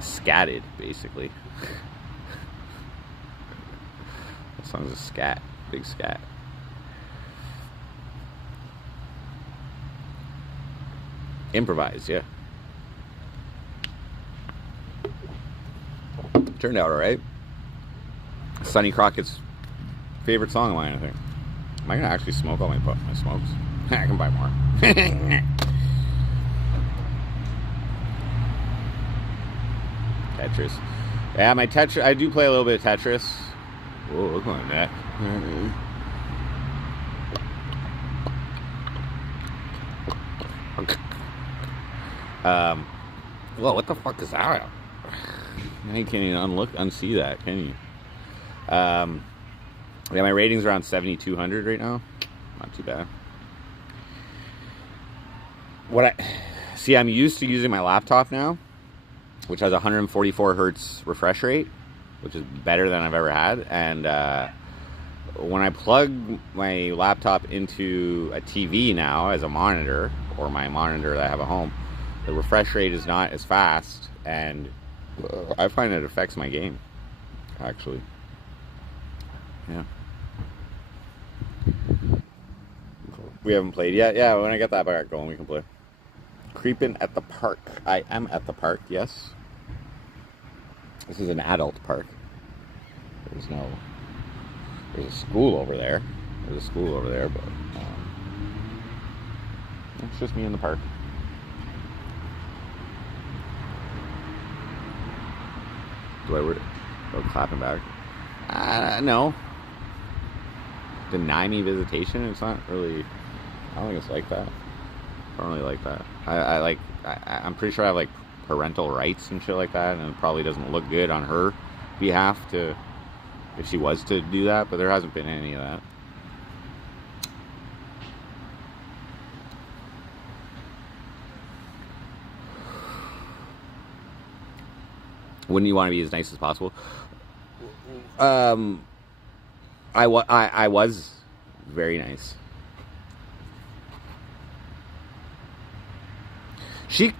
scatted, basically. That song's a scat, big scat. Improvised, yeah. Turned out alright. Sonny Crockett's favorite song of mine, I think. Am I gonna actually smoke all my smokes? I can buy more. Tetris. Yeah, my Tetris. I do play a little bit of Tetris. Whoa, look at that. Well, what the fuck is that? You can't even unsee that, can you? Yeah, my rating's around 7,200 right now. Not too bad. I'm used to using my laptop now, which has 144 hertz refresh rate, which is better than I've ever had. And when I plug my laptop into a TV now as a monitor, or my monitor that I have at home, the refresh rate is not as fast, and I find it affects my game, actually. Yeah. We haven't played yet. Yeah, when I get that back going, we can play. Creeping at the park. I am at the park, yes. This is an adult park. There's a school over there. There's a school over there, but it's just me in the park. Do I clapping back? No. Deny me visitation? It's not really. I don't think it's like that. I don't really like that. I'm pretty sure I have like parental rights and shit like that, and it probably doesn't look good on her behalf to, if she was to do that, but there hasn't been any of that. Wouldn't you want to be as nice as possible? I was very nice.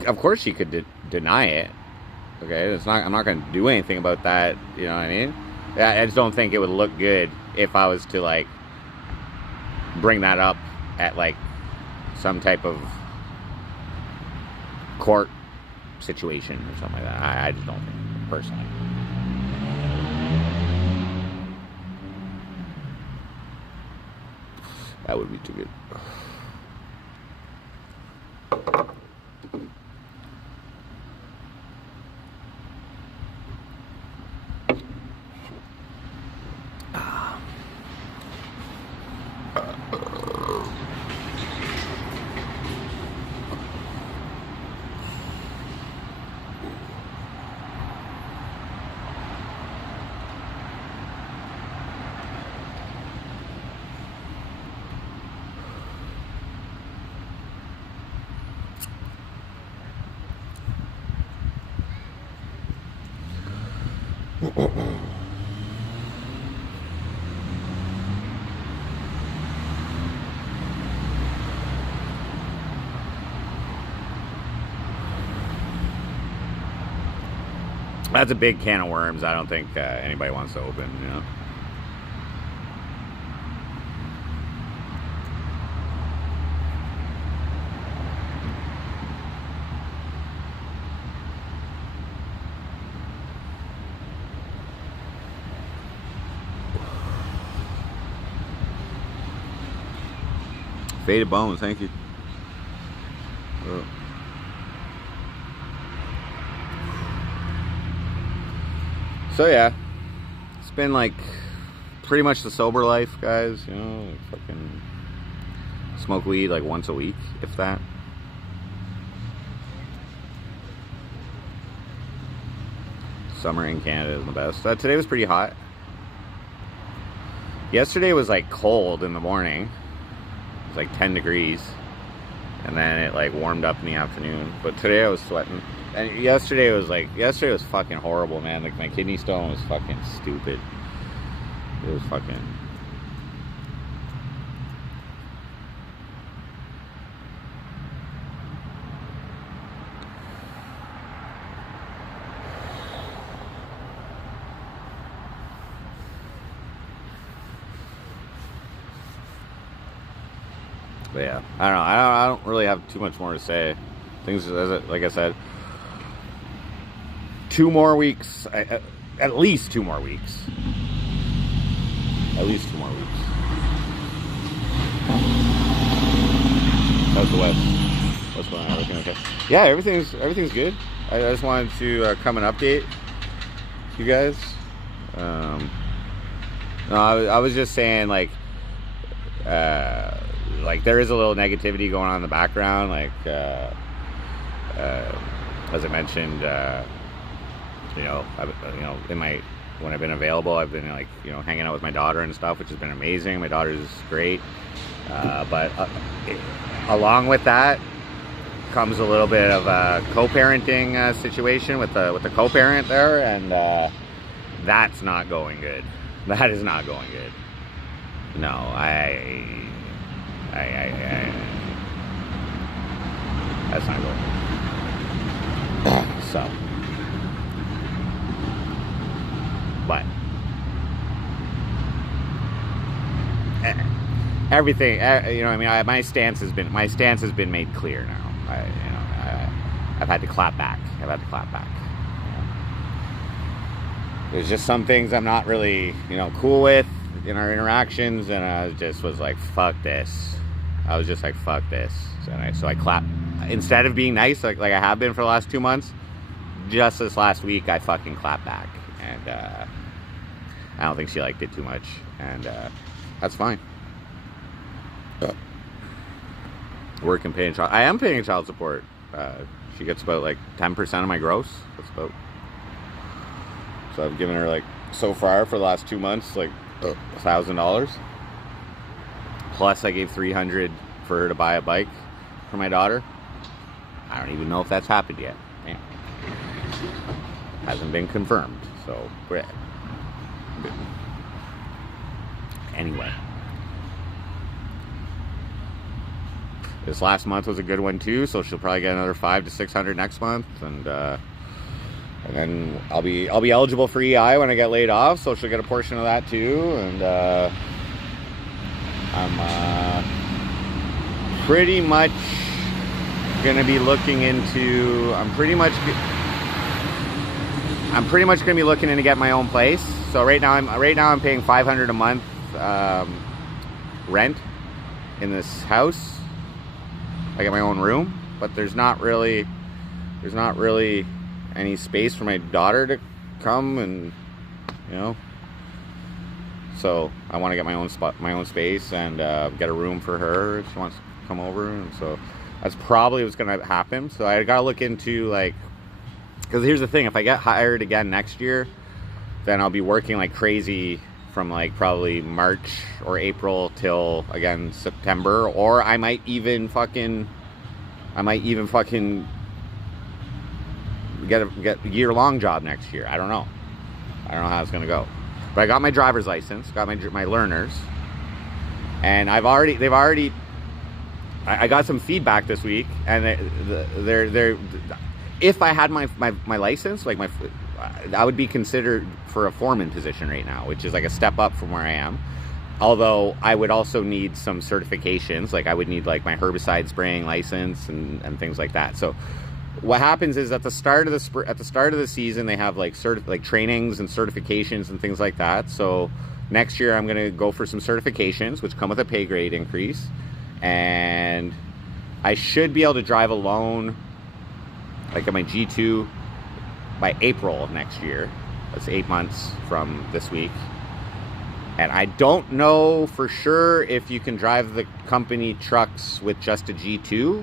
Of course she could deny it. Okay, I'm not going to do anything about that. You know what I mean? I just don't think it would look good if I was to like bring that up at like some type of court situation or something like that. I just don't think, personally. That would be too good. That's a big can of worms. I don't think anybody wants to open, you know. Faded bones, thank you. So yeah, it's been like pretty much the sober life, guys. You know, like fucking smoke weed like once a week, if that. Summer in Canada is the best. Today was pretty hot. Yesterday was like cold in the morning. It was like 10 degrees. And then it like warmed up in the afternoon. But today I was sweating. And yesterday was fucking horrible, man. Like my kidney stone was fucking stupid. It was fucking... But yeah, I don't know. I don't really have too much more to say. Things, like I said, 2 more weeks. At least 2 more weeks. At least 2 more weeks. How's the West? What's going on? Everything okay? Yeah, everything's good. I just wanted to come and update you guys. No, I was just saying, like there is a little negativity going on in the background, like as I mentioned, you know, when I've been available, I've been like, you know, hanging out with my daughter and stuff, which has been amazing. My daughter's great, but along with that comes a little bit of a co-parenting situation with the co-parent there, and that's not going good. That is not going good. No, that's not good. So, but everything, you know, I mean, my stance has been made clear now. I've had to clap back. There's just some things I'm not really, you know, cool with in our interactions, and I just was like, fuck this. I was just like, fuck this. So I clapped. Instead of being nice, like I have been for the last 2 months, just this last week, I fucking clapped back. And I don't think she liked it too much. And that's fine. Working, paying child. I am paying child support. She gets about like 10% of my gross. That's about. So I've given her like, so far for the last 2 months, like $1,000. Plus I gave $300 for her to buy a bike for my daughter. I don't even know if that's happened yet. Man. Hasn't been confirmed. So, anyway. This last month was a good one too, so she'll probably get another $500 to $600 next month, and then I'll be eligible for EI when I get laid off, so she'll get a portion of that too. And I'm pretty much gonna be looking into. I'm pretty much gonna be looking into get my own place. So right now I'm paying $500 a month rent in this house. I get my own room, but there's not really any space for my daughter to come, and you know, so I want to get my own space, and get a room for her if she wants to come over. And so that's probably what's gonna happen. So I gotta look into, like, because here's the thing, if I get hired again next year, then I'll be working like crazy from like probably March or April till again September, or I might even fucking get a year-long job next year. I don't know how it's gonna go. But I got my driver's license, got my learners, and I got some feedback this week, and they're if I had my license, like I would be considered for a foreman position right now, which is like a step up from where I am. Although I would also need some certifications, like I would need like my herbicide spraying license and things like that. So what happens is at the start of the season, they have like trainings and certifications and things like that. So next year I'm going to go for some certifications, which come with a pay grade increase, and I should be able to drive alone, like at my G2, by April of next year. That's 8 months from this week. And I don't know for sure if you can drive the company trucks with just a G2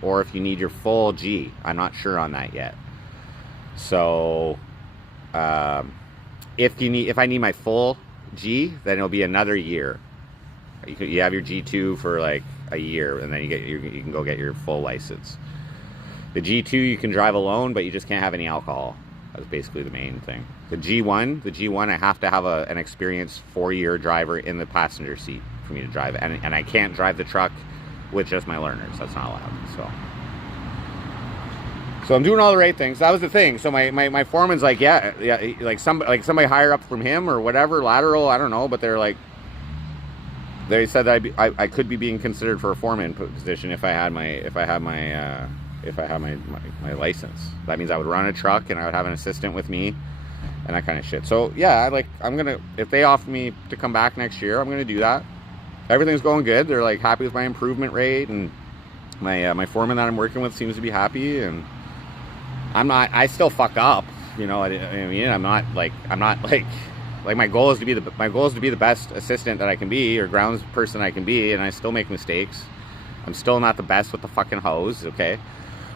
or if you need your full G. I'm not sure on that yet. So if I need my full G, then it'll be another year. You have your G2 for like a year, and then you can go get your full license. The G2 you can drive alone, but you just can't have any alcohol. That's basically the main thing. The G1, I have to have an experienced 4-year driver in the passenger seat for me to drive it. And I can't drive the truck with just my learners. That's not allowed. So I'm doing all the right things. That was the thing. So my foreman's like, yeah, like somebody higher up from him or whatever, lateral, I don't know, but they said that I could be being considered for a foreman position if I had my license. That means I would run a truck and I would have an assistant with me and that kind of shit. So yeah, if they offer me to come back next year, I'm gonna do that. Everything's going good. They're like happy with my improvement rate, and my foreman that I'm working with seems to be happy, and I still fuck up, you know. I mean, I'm not like my goal is to be the best assistant that I can be, or grounds person I can be, and I still make mistakes. I'm still not the best with the fucking hose, okay?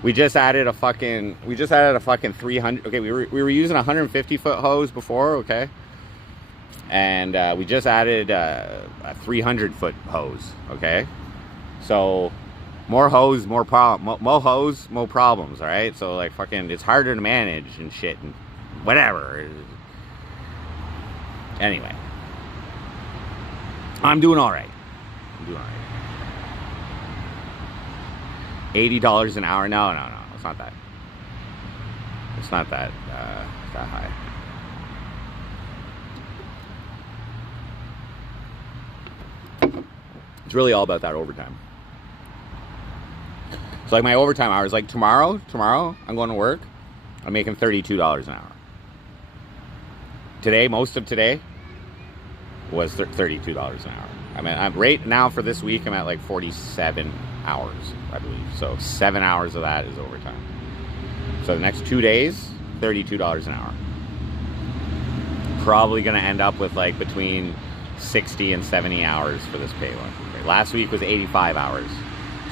We just added a fucking 300. Okay, we were using a 150-foot hose before, okay? And we just added a 300-foot hose, okay? So more hose, more problems, all right? So like fucking, it's harder to manage and shit and whatever. Anyway, I'm doing all right. $80 an hour? No, it's not that. It's not that high. It's really all about that overtime. So like my overtime hours, like tomorrow I'm going to work, I'm making $32 an hour. Today, most of today was $32 an hour. I mean, I'm right now for this week, I'm at like 47 hours, I believe. So 7 hours of that is overtime. So the next 2 days, $32 an hour. Probably going to end up with like between 60 and 70 hours for this pay one. Okay. Last week was 85 hours.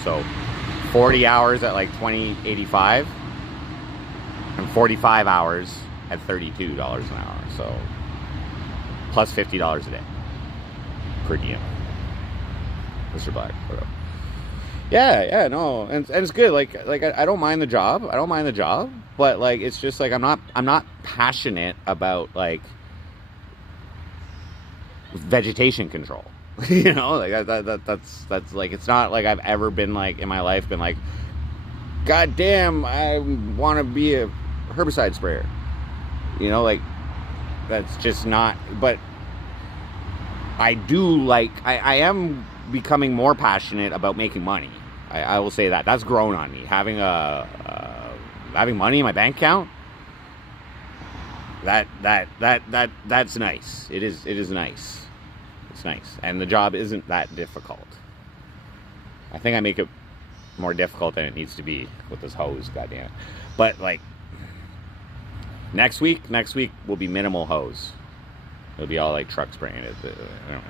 So 40 hours at like $20.85 and 45 hours at $32 an hour. So plus $50 a day per diem. Mr. Black, what up? Yeah, no, and it's good. Like I don't mind the job. But like it's just like I'm not passionate about like vegetation control. You know, like that's like, it's not like I've ever been like in my life been like, God damn, I want to be a herbicide sprayer. You know, like that's just not. But I do like, I am becoming more passionate about making money. I will say that. That's grown on me. Having money in my bank account, that's nice. It is nice. It's nice. And the job isn't that difficult. I think I make it more difficult than it needs to be with this hose, goddamn. But like next week will be minimal hose. It'll be all like truck spraying it. I don't know.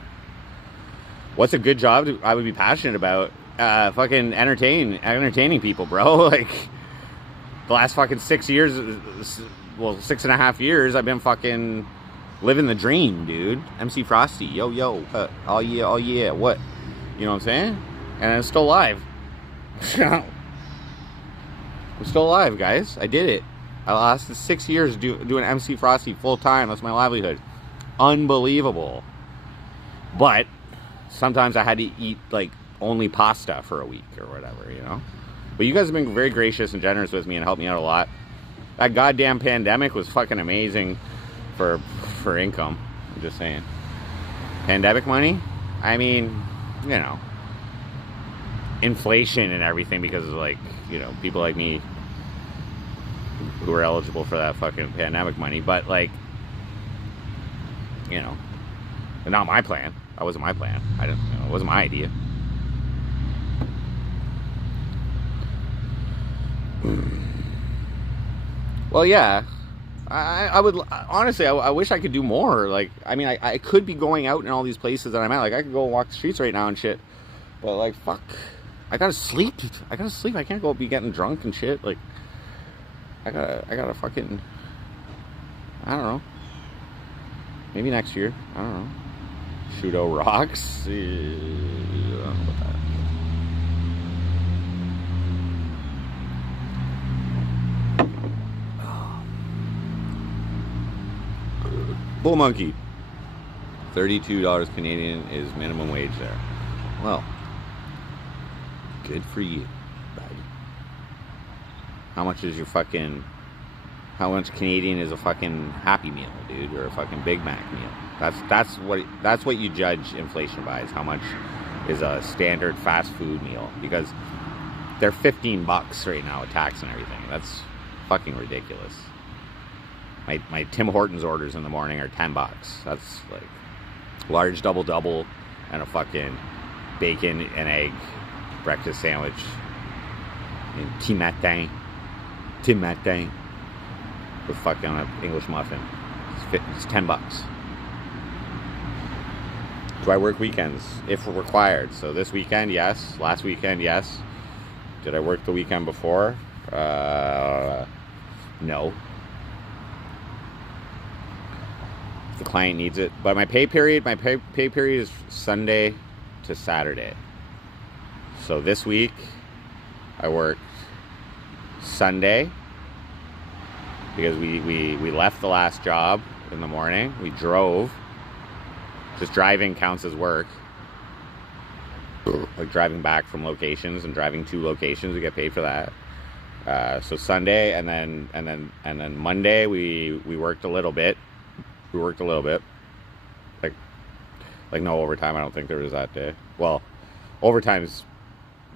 What's a good job I would be passionate about? Fucking entertaining people, bro. Like the last fucking 6 years, well, 6.5 years, I've been fucking living the dream, dude. MC Frosty, yo, oh yeah, what? You know what I'm saying? And I'm still alive. I'm still alive, guys. I did it. I lasted 6 years doing MC Frosty full time. That's my livelihood. Unbelievable. But sometimes I had to eat like only pasta for a week or whatever, you know. But you guys have been very gracious and generous with me and helped me out a lot. That goddamn pandemic was fucking amazing for income. I'm just saying. Pandemic money? I mean, you know, inflation and everything, because of, like, you know, people like me who are eligible for that fucking pandemic money. But, like, you know, not my plan. That wasn't my plan. I didn't, you know, it wasn't my idea. Well, yeah, I would, honestly, I wish I could do more. Like, I mean, I could be going out in all these places that I'm at. Like, I could go walk the streets right now and shit. But, like, fuck, I gotta sleep. I can't go be getting drunk and shit. Like, I gotta fucking, I don't know. Maybe next year. I don't know. Shudo rocks. I don't know about that. Bull Monkey. $32 Canadian is minimum wage there. Well, good for you, buddy. How much is your fucking... How much Canadian is a fucking Happy Meal, dude, or a fucking Big Mac meal? That's what you judge inflation by, is how much is a standard fast food meal, because they're $15 right now with tax and everything. That's fucking ridiculous. My Tim Hortons orders in the morning are $10. That's like large double and a fucking bacon and egg breakfast sandwich and Tim Matin with fucking an English muffin. It's $10. Do I work weekends if required? So this weekend, yes. Last weekend, yes. Did I work the weekend before? No. If the client needs it. But my pay period is Sunday to Saturday. So this week I worked Sunday because we left the last job in the morning. We drove. Just driving counts as work. Like driving back from locations and driving to locations, we get paid for that. So Sunday and then Monday we worked a little bit. Like no overtime. I don't think there was that day. Well, overtime's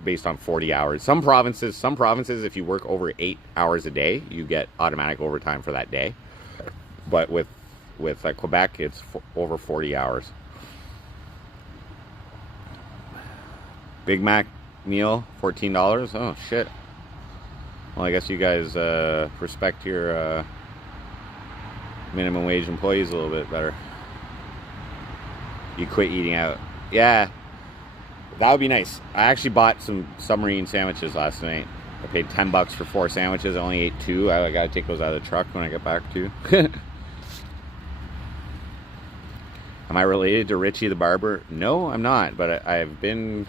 based on 40 hours. Some provinces, if you work over 8 hours a day, you get automatic overtime for that day. But with Quebec, it's over 40 hours. Big Mac meal, $14. Oh shit. Well, I guess you guys respect your minimum wage employees a little bit better. You quit eating out. Yeah, that would be nice. I actually bought some submarine sandwiches last night. I paid $10 for 4 sandwiches. I only ate 2. I gotta take those out of the truck when I get back too. Am I related to Richie the Barber? No, I'm not, but I've been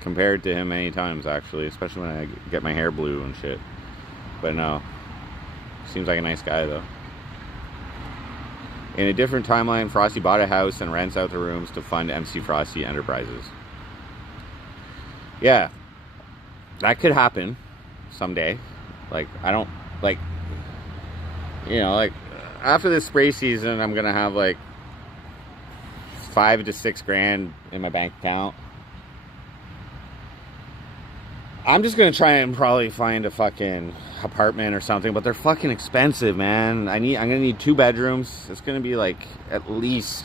compared to him many times, actually, especially when I get my hair blue and shit. But no, seems like a nice guy, though. In a different timeline, Frosty bought a house and rents out the rooms to fund MC Frosty Enterprises. Yeah, that could happen someday. Like, I don't, like, you know, like, after this spray season, I'm gonna have like $5 to $6 grand in my bank account. I'm just gonna try and probably find a fucking apartment or something, but they're fucking expensive, man. I'm gonna need 2 bedrooms. It's gonna be like at least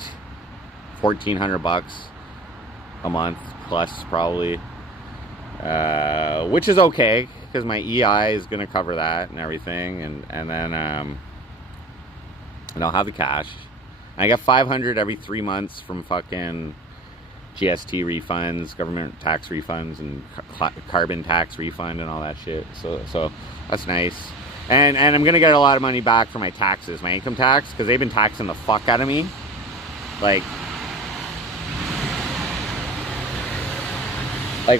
$1,400 a month plus, probably, which is okay because my EI is gonna cover that and everything, and then and I'll have the cash. And I got $500 every 3 months from fucking GST refunds, government tax refunds, and carbon tax refund and all that shit. So that's nice. And I'm gonna get a lot of money back for my taxes, my income tax, because they've been taxing the fuck out of me. Like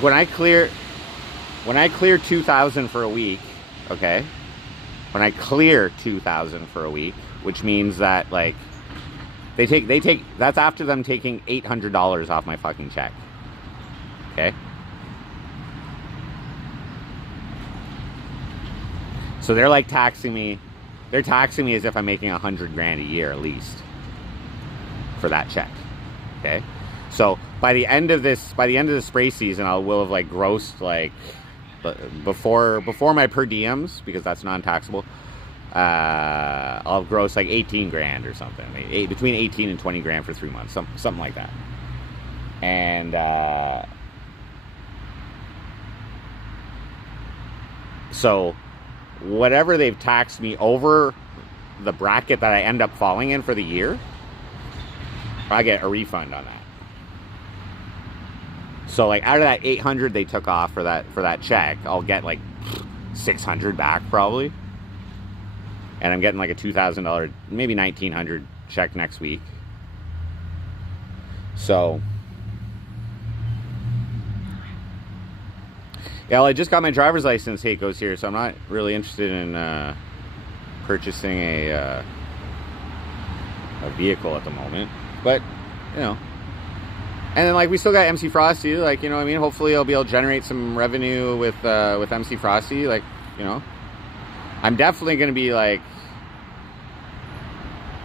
when I clear $2,000 for a week, okay? When I clear $2,000 for a week, which means that, like, they take that's after them taking $800 off my fucking check. Okay? So they're like taxing me. They're taxing me as if I'm making $100 grand a year at least for that check. Okay. So by the end of the spray season, I will have like grossed like before my per diems, because that's non-taxable. I'll gross like 18 grand or something, between 18 and 20 grand for 3 months, something like that. And so whatever they've taxed me over the bracket that I end up falling in for the year, I get a refund on that. So like out of that 800 they took off for that check, I'll get like 600 back probably. And I'm getting like a $2,000, maybe $1,900 check next week. So yeah, well, I just got my driver's license, Heiko's here, so I'm not really interested in purchasing a vehicle at the moment. But, you know. And then, like, we still got MC Frosty, like, you know what I mean? Hopefully I'll be able to generate some revenue with MC Frosty, like, you know. I'm definitely going to be, like,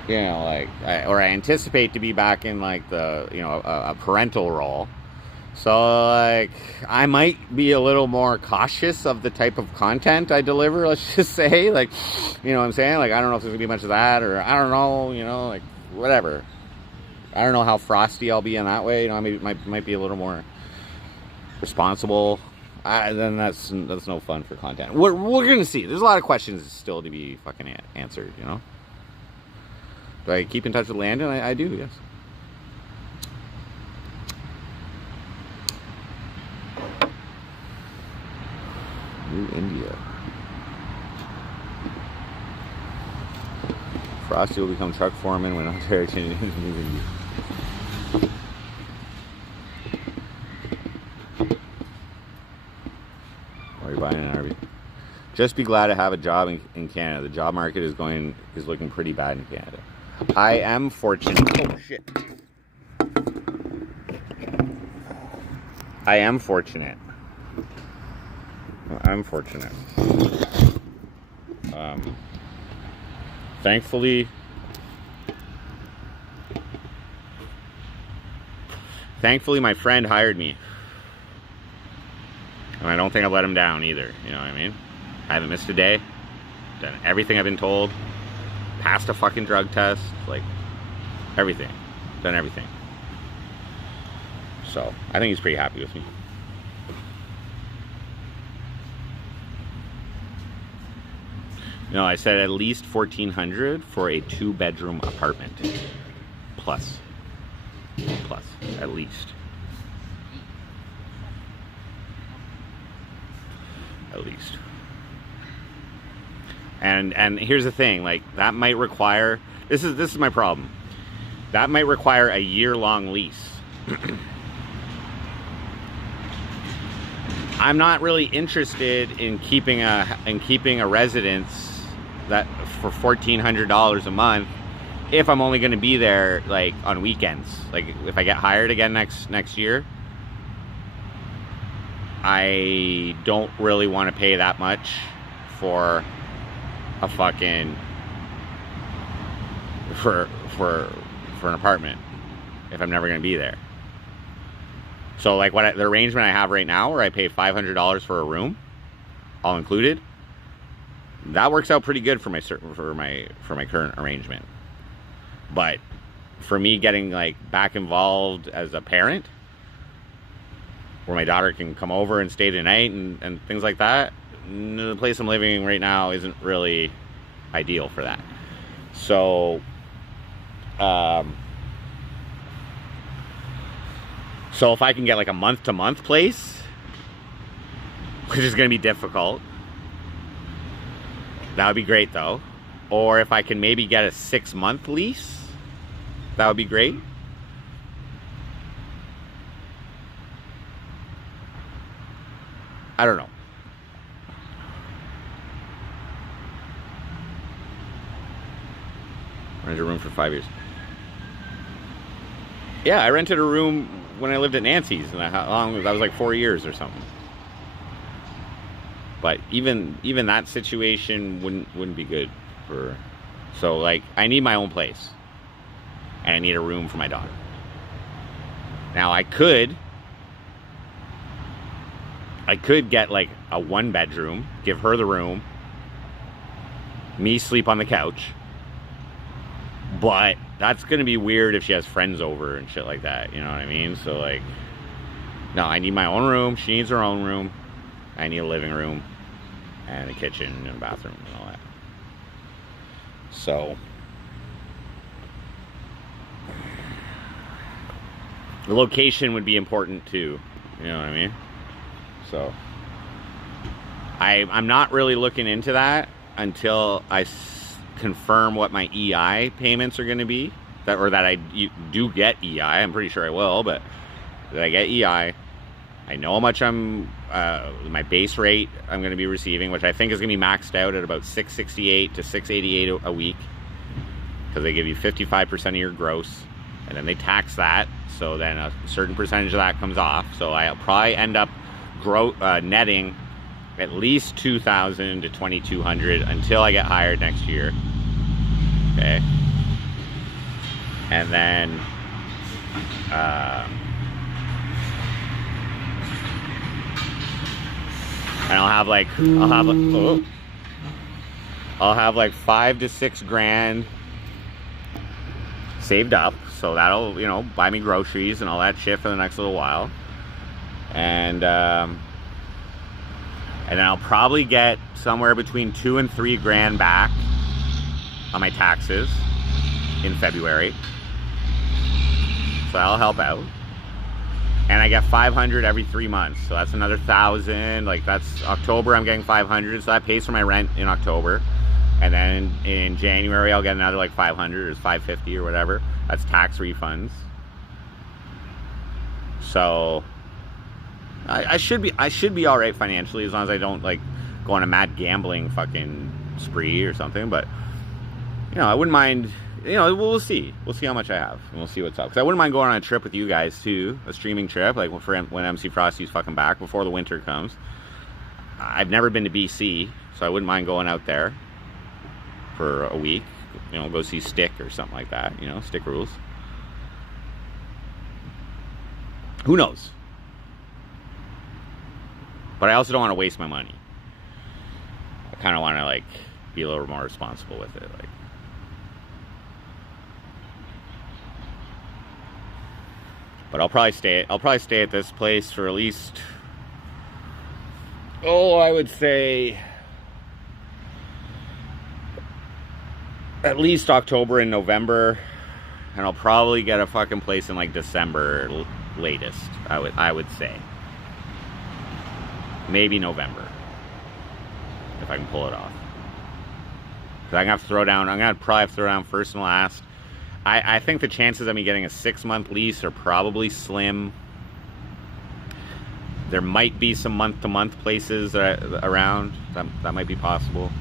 you know, like, I anticipate to be back in, like, the, you know, a parental role. So, like, I might be a little more cautious of the type of content I deliver, let's just say. Like, you know what I'm saying? Like, I don't know if there's going to be much of that, or I don't know, you know, like, whatever. I don't know how frosty I'll be in that way. You know, I might be a little more responsible. Then that's no fun for content. We're going to see. There's a lot of questions still to be fucking answered, you know? Do I keep in touch with Landon? I do, yes. New India. Frosty will become truck foreman when Ontario changes New India. Or you're buying an RV. Just be glad to have a job in Canada. The job market is looking pretty bad in Canada. I am fortunate. Oh shit. I am fortunate. I'm fortunate. Thankfully, my friend hired me. And I don't think I've let him down either. You know what I mean? I haven't missed a day. Done everything I've been told. Passed a fucking drug test. Like, everything. Done everything. So, I think he's pretty happy with me. No, I said at least $1,400 for a 2-bedroom apartment. Plus, at least. At least. And here's the thing, like, that might require, this is my problem. That might require a year-long lease. I'm not really interested in keeping a residence that for $1,400 a month if I'm only going to be there like on weekends. Like, if I get hired again next year, I don't really want to pay that much for a fucking for an apartment if I'm never going to be there. So like the arrangement I have right now, where I pay $500 for a room, all included, that works out pretty good for my current arrangement. But for me getting like back involved as a parent, where my daughter can come over and stay the night and things like that, the place I'm living right now isn't really ideal for that. So so if I can get like a month-to-month place, which is going to be difficult, that would be great though. Or if I can maybe get a 6-month lease, that would be great. I don't know. Rented a room for 5 years. Yeah, I rented a room when I lived at Nancy's, and that was like 4 years or something. But even that situation wouldn't be good for. So like, I need my own place, and I need a room for my daughter. Now I could get like a 1-bedroom, give her the room, me sleep on the couch. But that's gonna be weird if she has friends over and shit like that. You know what I mean? So like, no, I need my own room. She needs her own room. I need a living room and a kitchen and a bathroom and all that. So the location would be important too. You know what I mean? So I'm not really looking into that until I confirm what my EI payments are going to be, that I do get EI. I'm pretty sure I will, but that I get EI. I know how much my base rate I'm going to be receiving, which I think is going to be maxed out at about $668 to $688 a week, because they give you 55% of your gross, and then they tax that, so then a certain percentage of that comes off. So I'll probably end up netting at least $2,000 to $2,200 until I get hired next year. Okay, and then and I'll have like $5 to $6 grand saved up, so that'll, you know, buy me groceries and all that shit for the next little while. And then I'll probably get somewhere between $2 and $3 grand back on my taxes in February, so that'll help out. And I get $500 every 3 months, so that's another $1,000. Like, that's October, I'm getting $500, so that pays for my rent in October. And then in January, I'll get another like $500 or $550 or whatever. That's tax refunds. So I should be all right financially, as long as I don't like go on a mad gambling fucking spree or something. But you know, I wouldn't mind. You know, we'll see. We'll see how much I have, and we'll see what's up. Because I wouldn't mind going on a trip with you guys too, a streaming trip, like when MC Frosty's fucking back before the winter comes. I've never been to BC, so I wouldn't mind going out there for a week. You know, go see Stick or something like that. You know, Stick rules. Who knows? But I also don't want to waste my money. I kind of want to like be a little more responsible with it, like. But I'll probably stay at this place for at least, I would say at least October and November, and I'll probably get a fucking place in like December latest. I would say maybe November, if I can pull it off. 'Cause I'm gonna probably have to throw down first and last. I think the chances of me getting a 6-month lease are probably slim. There might be some month-to-month places around that might be possible.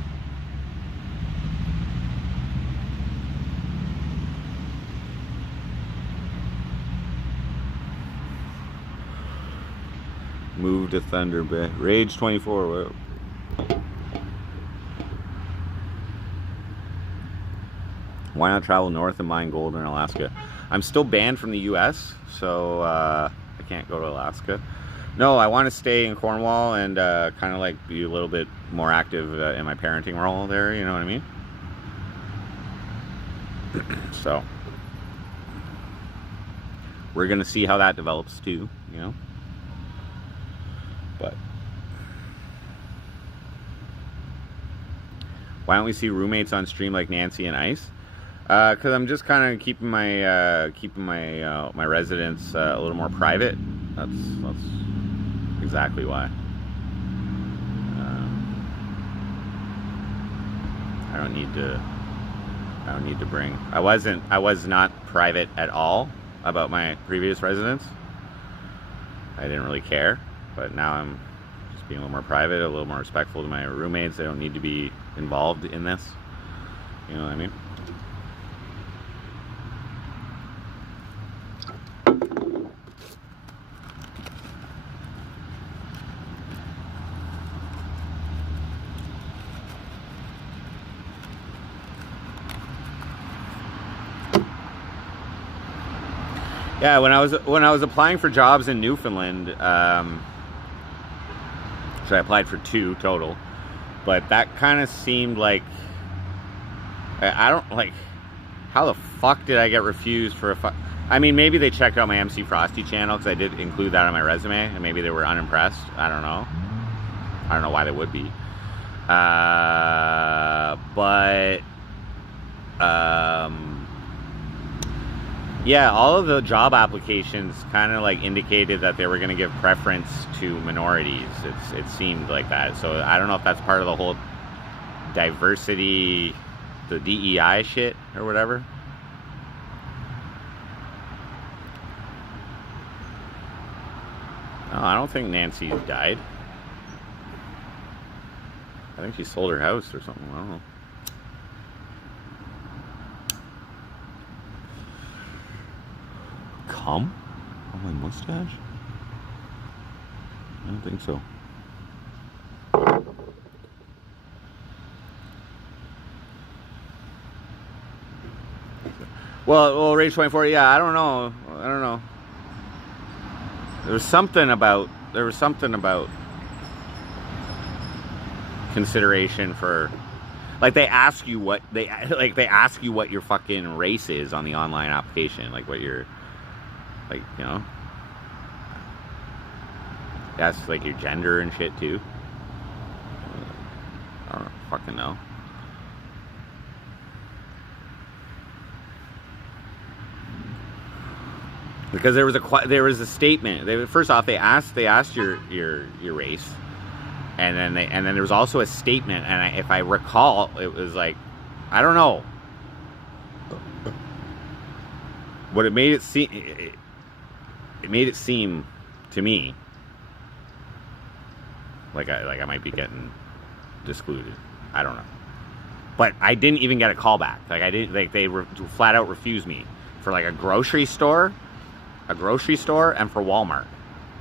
Move to Thunder Bay. Rage 24. Whoa. Why not travel north and mine gold in Alaska? I'm still banned from the US, so I can't go to Alaska. No, I want to stay in Cornwall and kind of like be a little bit more active in my parenting role there, you know what I mean? So we're gonna see how that develops too, you know? But why don't we see roommates on stream like Nancy and Ice? Because I'm just kind of keeping my my residence a little more private. That's exactly why. I don't need to bring. I was not private at all about my previous residence. I didn't really care, but now I'm just being a little more private, a little more respectful to my roommates. They don't need to be involved in this. You know what I mean? Yeah, when I was applying for jobs in Newfoundland, so I applied for 2 total, but that kind of seemed like I don't like how the fuck did I get refused for I mean, maybe they checked out my MC Frosty channel because I did include that on my resume, and maybe they were unimpressed. I don't know. I don't know why they would be. Yeah, all of the job applications kind of like indicated that they were going to give preference to minorities. It seemed like that. So I don't know if that's part of the whole diversity, the DEI shit or whatever. No, I don't think Nancy died. I think she sold her house or something. I don't know. Cum on my mustache? I don't think so. Well, Rage 24. Yeah, I don't know. There was something about consideration for, like, they ask you what your fucking race is on the online application, like what your, like, you know, that's like your gender and shit too. I don't fucking know. Because there was a statement. First off, they asked your race, and then there was also a statement. And if I recall, it was like, I don't know, but it made it seem. It made it seem to me like I might be getting excluded. I don't know, but I didn't even get a call back. Like, I didn't. Like, they flat out refused me for like a grocery store. And for Walmart.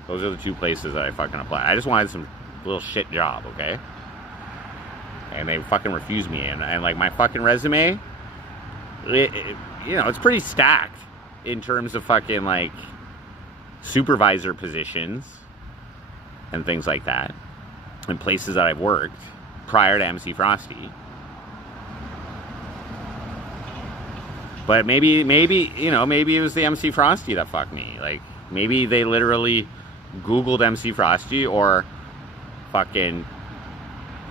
Those are the 2 places that I fucking applied. I just wanted some little shit job, okay? And they fucking refused me. And like, my fucking resume, you know, it's pretty stacked in terms of fucking like supervisor positions and things like that, and places that I've worked prior to MC Frosty. But maybe, you know, maybe it was the MC Frosty that fucked me. Like, maybe they literally Googled MC Frosty or fucking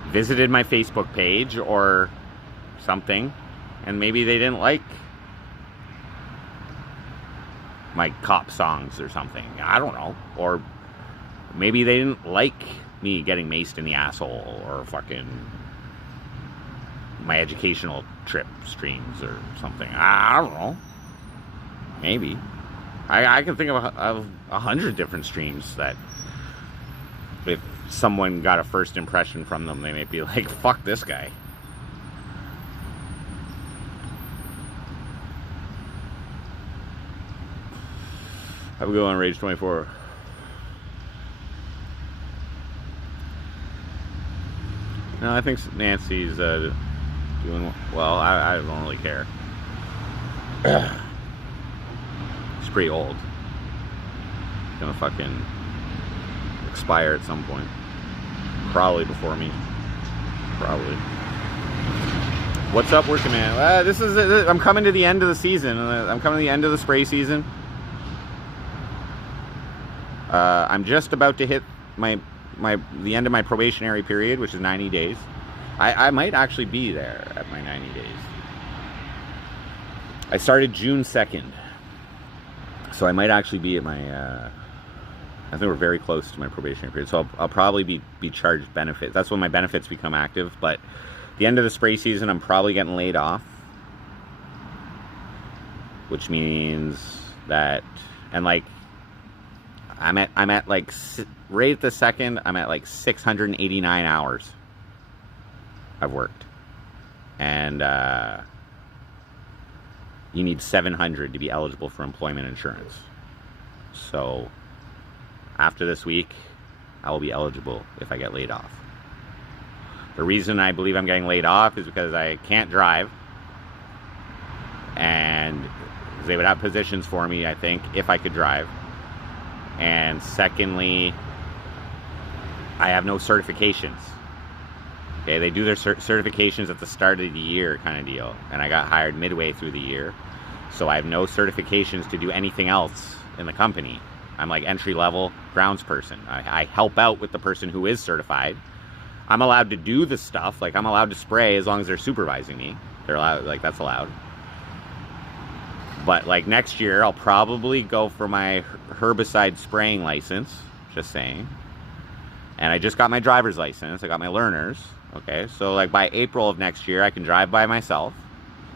visited my Facebook page or something, and maybe they didn't like my cop songs or something. I don't know. Or maybe they didn't like me getting maced in the asshole or fucking my educational trip streams or something. I don't know. Maybe. I can think of 100 different streams that if someone got a first impression from them, they might be like, fuck this guy. Have a go on Rage 24. No, I think Nancy's doing well. I don't really care. She's pretty old. She's gonna fucking expire at some point. Probably before me. Probably. What's up, working man? This is I'm coming to the end of the season. I'm coming to the end of the spray season. I'm just about to hit the end of my probationary period, which is 90 days. I might actually be there at my 90 days. I started June 2nd. So I might actually be at my, I think we're very close to my probationary period. So I'll probably be charged benefits. That's when my benefits become active. But the end of the spray season, I'm probably getting laid off. Which means that, and like, I'm at like, right at the second, I'm at like 689 hours I've worked. And you need 700 to be eligible for employment insurance. So after this week, I will be eligible if I get laid off. The reason I believe I'm getting laid off is because I can't drive. And they would have positions for me, I think, if I could drive. And secondly, I have no certifications. Okay, they do their certifications at the start of the year kind of deal, and I got hired midway through the year, so I have no certifications to do anything else in the company. I'm like entry-level grounds person. I help out with the person who is certified. I'm allowed to do the stuff, like I'm allowed to spray as long as they're supervising me. They're allowed, like that's allowed. But like next year, I'll probably go for my herbicide spraying license, just saying. And I just got my driver's license, I got my learners. Okay, so like by April of next year, I can drive by myself,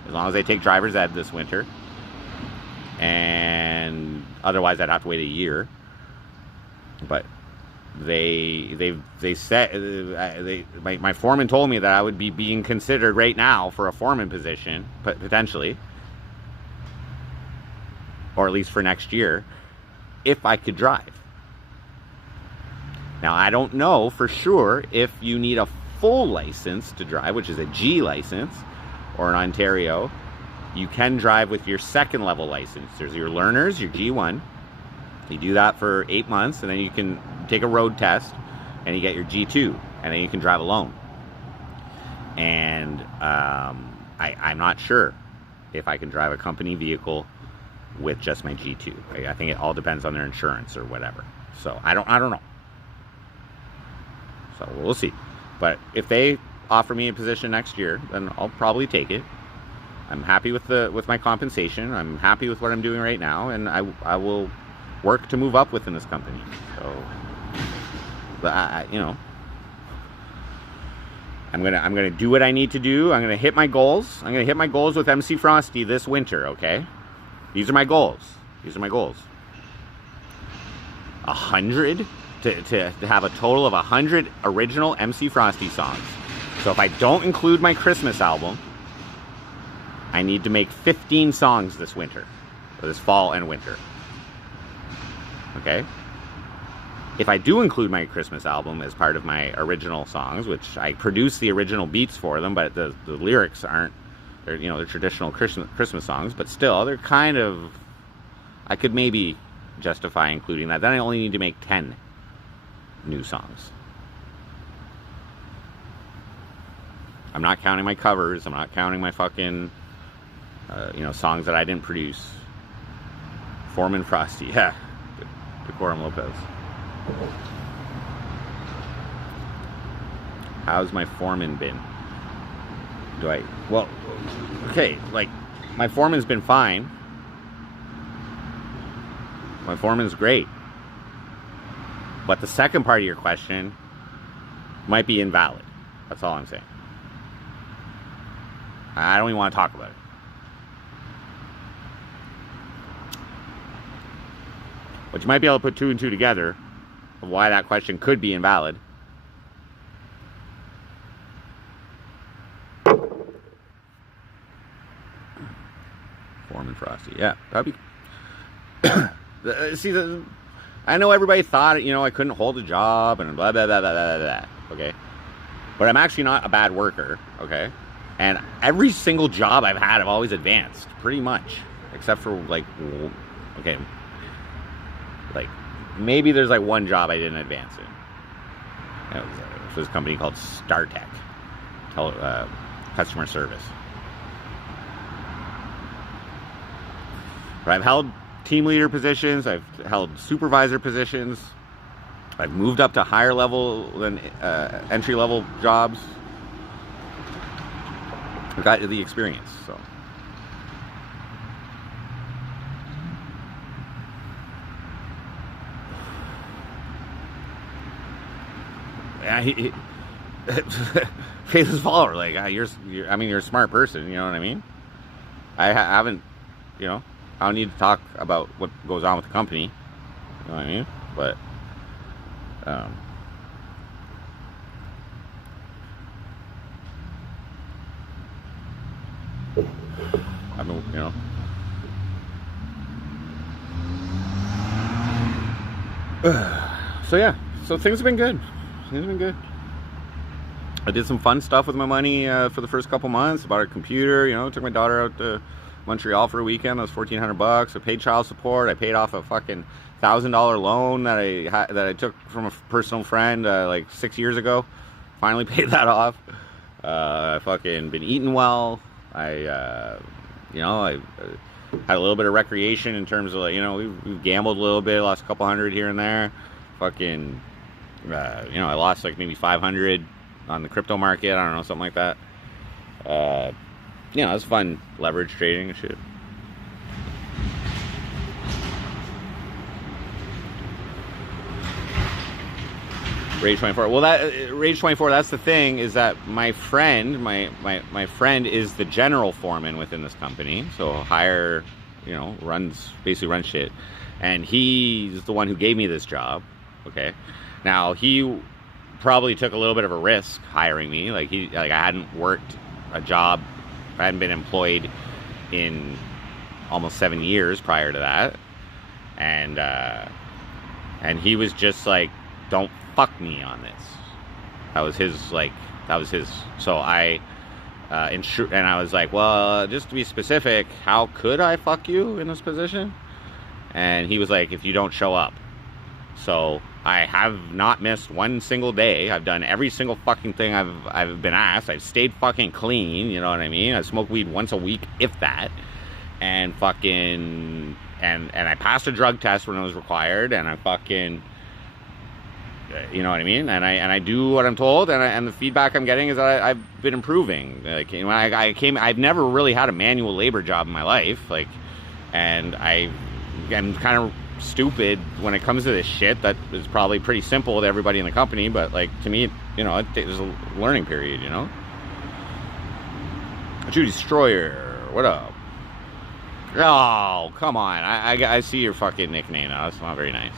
as long as I take driver's ed this winter. And otherwise, I'd have to wait a year. But they said my foreman told me that I would be being considered right now for a foreman position, potentially, or at least for next year, if I could drive. Now, I don't know for sure if you need a full license to drive, which is a G license, or in Ontario, you can drive with your second level license. There's your learners, your G1. You do that for 8 months, and then you can take a road test, and you get your G2, and then you can drive alone. And I'm not sure if I can drive a company vehicle with just my G2. I think it all depends on their insurance or whatever. So I don't know. So we'll see. But if they offer me a position next year, then I'll probably take it. I'm happy with my compensation. I'm happy with what I'm doing right now, and I will work to move up within this company. So, but you know, I'm gonna do what I need to do. I'm gonna hit my goals. I'm gonna hit my goals with MC Frosty this winter. Okay, these are my goals. These are my goals. 100 to have a total of 100 original MC Frosty songs. So if I don't include my Christmas album, I need to make 15 songs this winter, or this fall and winter. Okay? If I do include my Christmas album as part of my original songs, which I produce the original beats for them, but the lyrics aren't, they're, you know, they're traditional Christmas songs, but still, they're kind of, I could maybe justify including that. Then I only need to make 10 new songs. I'm not counting my covers. I'm not counting my fucking, you know, songs that I didn't produce. Foreman Frosty, yeah. Decorum Lopez. How's my foreman been? Well, okay, like, my foreman's been fine. My foreman's great. But the second part of your question might be invalid. That's all I'm saying. I don't even want to talk about it. But you might be able to put 2 and 2 together of why that question could be invalid. Foreman Frosty. Yeah, that'd be... See, I know everybody thought, you know, I couldn't hold a job and blah, blah, blah, blah, blah, blah, okay? But I'm actually not a bad worker, okay? And every single job I've had, I've always advanced, pretty much. Except for, like, okay, like, maybe there's, like, one job I didn't advance in. It was a company called StarTech, customer service. But I've held team leader positions, I've held supervisor positions, I've moved up to higher level than entry level jobs. I've got the experience, so. Yeah, faceless follower, like, you're a smart person, you know what I mean? I haven't, you know, I don't need to talk about what goes on with the company, you know what I mean? But, I mean, you know. So yeah, so things have been good. Things have been good. I did some fun stuff with my money for the first couple months. Bought a computer, you know, took my daughter out to Montreal for a weekend. That was $1,400. I paid child support. I paid off a fucking $1,000 loan that I took from a personal friend like 6 years ago. Finally paid that off. I fucking been eating well. I had a little bit of recreation in terms of, like, we've gambled a little bit, lost a couple hundred here and there. Fucking, I lost like maybe 500 on the crypto market. I don't know, something like that. It was fun leverage trading and shit. Rage 24. Well, that Rage 24. That's the thing, is that my friend, my friend is the general foreman within this company. So higher, basically runs shit, and he's the one who gave me this job. Okay, now he probably took a little bit of a risk hiring me. Like I hadn't worked a job, I hadn't been employed in almost 7 years prior to that, and he was just like, don't fuck me on this. That was his. So I and I was like, well, just to be specific, how could I fuck you in this position? And he was like, if you don't show up. So I have not missed one single day. I've done every single fucking thing I've been asked. I've stayed fucking clean, you know what I mean? I smoke weed once a week, if that. And fucking and I passed a drug test when it was required, and I fucking, you know what I mean? And I do what I'm told, and the feedback I'm getting is that I've been improving. Like, when I've never really had a manual labor job in my life, like, and I'm kind of stupid when it comes to this shit. That is probably pretty simple to everybody in the company, but like, to me, there's a learning period, Judy Destroyer, what up? Oh, come on. I see your fucking nickname now. That's not very nice.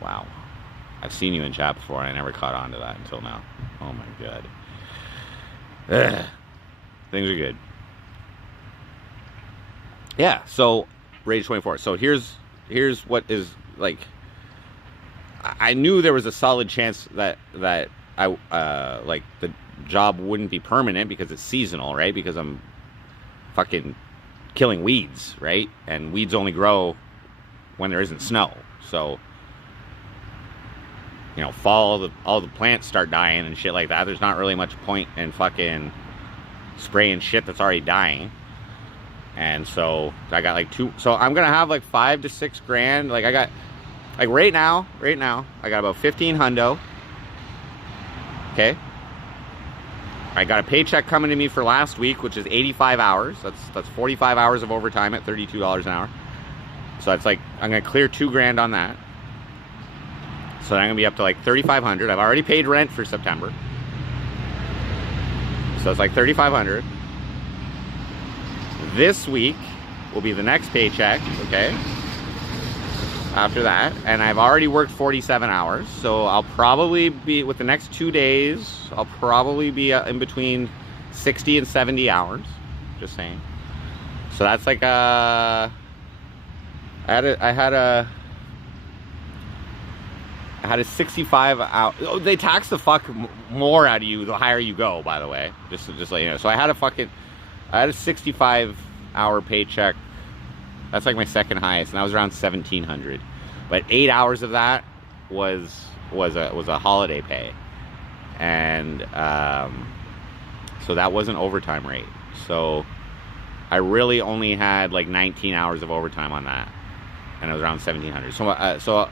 Wow. I've seen you in chat before, and I never caught on to that until now. Oh my god. Ugh. Things are good. Yeah, so Rage 24. So here's what is, like, I knew there was a solid chance that I like the job wouldn't be permanent because it's seasonal, right? Because I'm fucking killing weeds, right? And weeds only grow when there isn't snow. So, fall, all the plants start dying and shit like that. There's not really much point in fucking spraying shit that's already dying. And so I got like so I'm gonna have like 5 to 6 grand. Like, I got, like, right now I got about 15 hundo. Okay, I got a paycheck coming to me for last week, which is 85 hours. That's 45 hours of overtime at $32 an hour. So that's like, I'm gonna clear 2 grand on that. So I'm gonna be up to like 3,500. I've already paid rent for September, so it's like 3,500. This week will be the next paycheck, okay? After that, and I've already worked 47 hours, so I'll probably be, with the next 2 days, I'll probably be in between 60 and 70 hours. Just saying. So that's like I had a 65 hour. Oh, they tax the fuck more out of you the higher you go, by the way. Just let you know. So I had a 65 hour paycheck. That's like my second highest, and that was around 1,700. But 8 hours of that was a holiday pay, and so that wasn't overtime rate. So I really only had like 19 hours of overtime on that, and it was around 1,700. So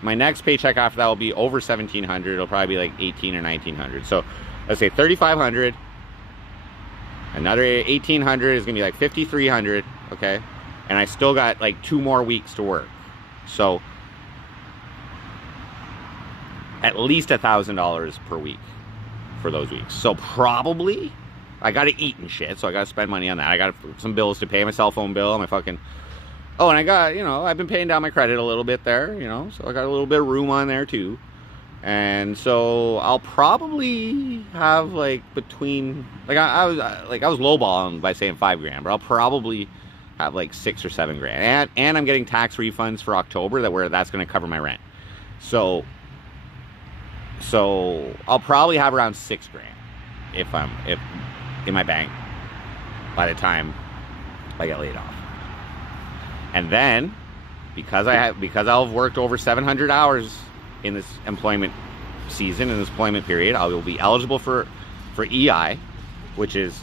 my next paycheck after that will be over 1,700. It'll probably be like 1,800 or 1,900. So let's say 3,500. Another 1,800 is gonna be like 5,300. Okay, and I still got like 2 more weeks to work. So at least $1,000 per week for those weeks. So probably I gotta eat and shit. So I gotta spend money on that. I got some bills to pay, my cell phone bill, my fucking. Oh, and I got, I've been paying down my credit a little bit there, so I got a little bit of room on there too. And so I'll probably have like between, like, I was lowballing by saying 5 grand, but I'll probably have like 6 or 7 grand. And I'm getting tax refunds for October that's going to cover my rent. So I'll probably have around 6 grand if in my bank by the time I get laid off. And then because I'll have worked over 700 hours in this employment season, in this employment period, I will be eligible for EI, which is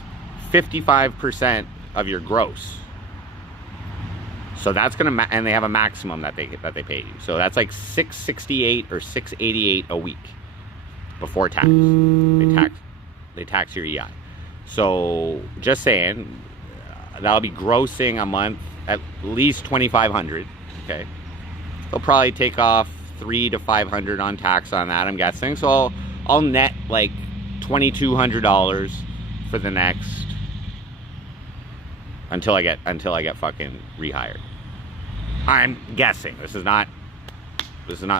55% of your gross. So that's gonna, and they have a maximum that they pay you. So that's like $668 or $688 a week before tax. They tax your EI. So just saying, that'll be grossing a month at least $2,500. Okay, they'll probably take off $300 to $500 on tax on that, I'm guessing. So I'll net like $2,200 for the next until I get fucking rehired. I'm guessing. This is not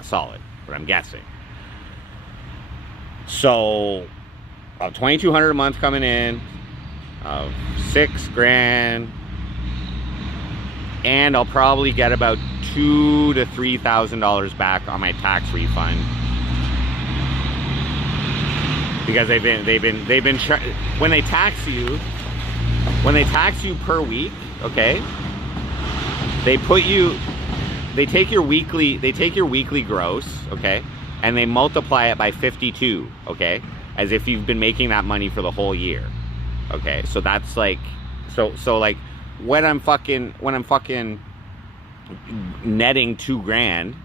solid, but I'm guessing. So $2,200 a month coming in, $6,000, and I'll probably get about $2,000 to $3,000 back on my tax refund, because when they tax you per week, okay, they take your weekly gross, okay, and they multiply it by 52, okay, as if you've been making that money for the whole year, okay. So that's like, so like when I'm fucking netting $2,000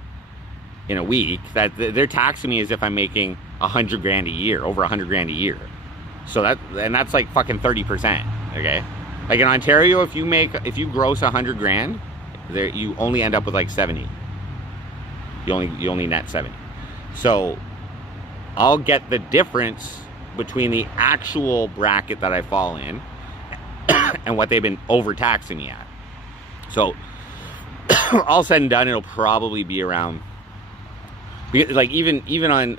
in a week, that they're taxing me as if I'm making $100,000 a year, over $100,000 a year. So that's like fucking 30%, okay. Like in Ontario, if you gross $100,000, there you only end up with like 70. You only net 70. So I'll get the difference between the actual bracket that I fall in and what they've been overtaxing me at. So all said and done, it'll probably be around, like even on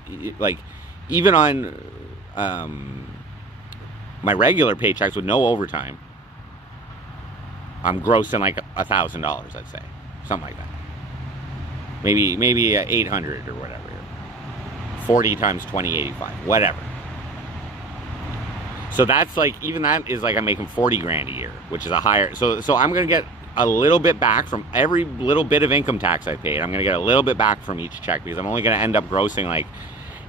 my regular paychecks with no overtime, I'm grossing like $1,000, I'd say, something like that. Maybe 800 or whatever. 40 times 20, 85, whatever. So that's like, even that is like I'm making $40,000 a year, which is a higher. So I'm gonna get a little bit back from every little bit of income tax I paid. I'm gonna get a little bit back from each check, because I'm only gonna end up grossing like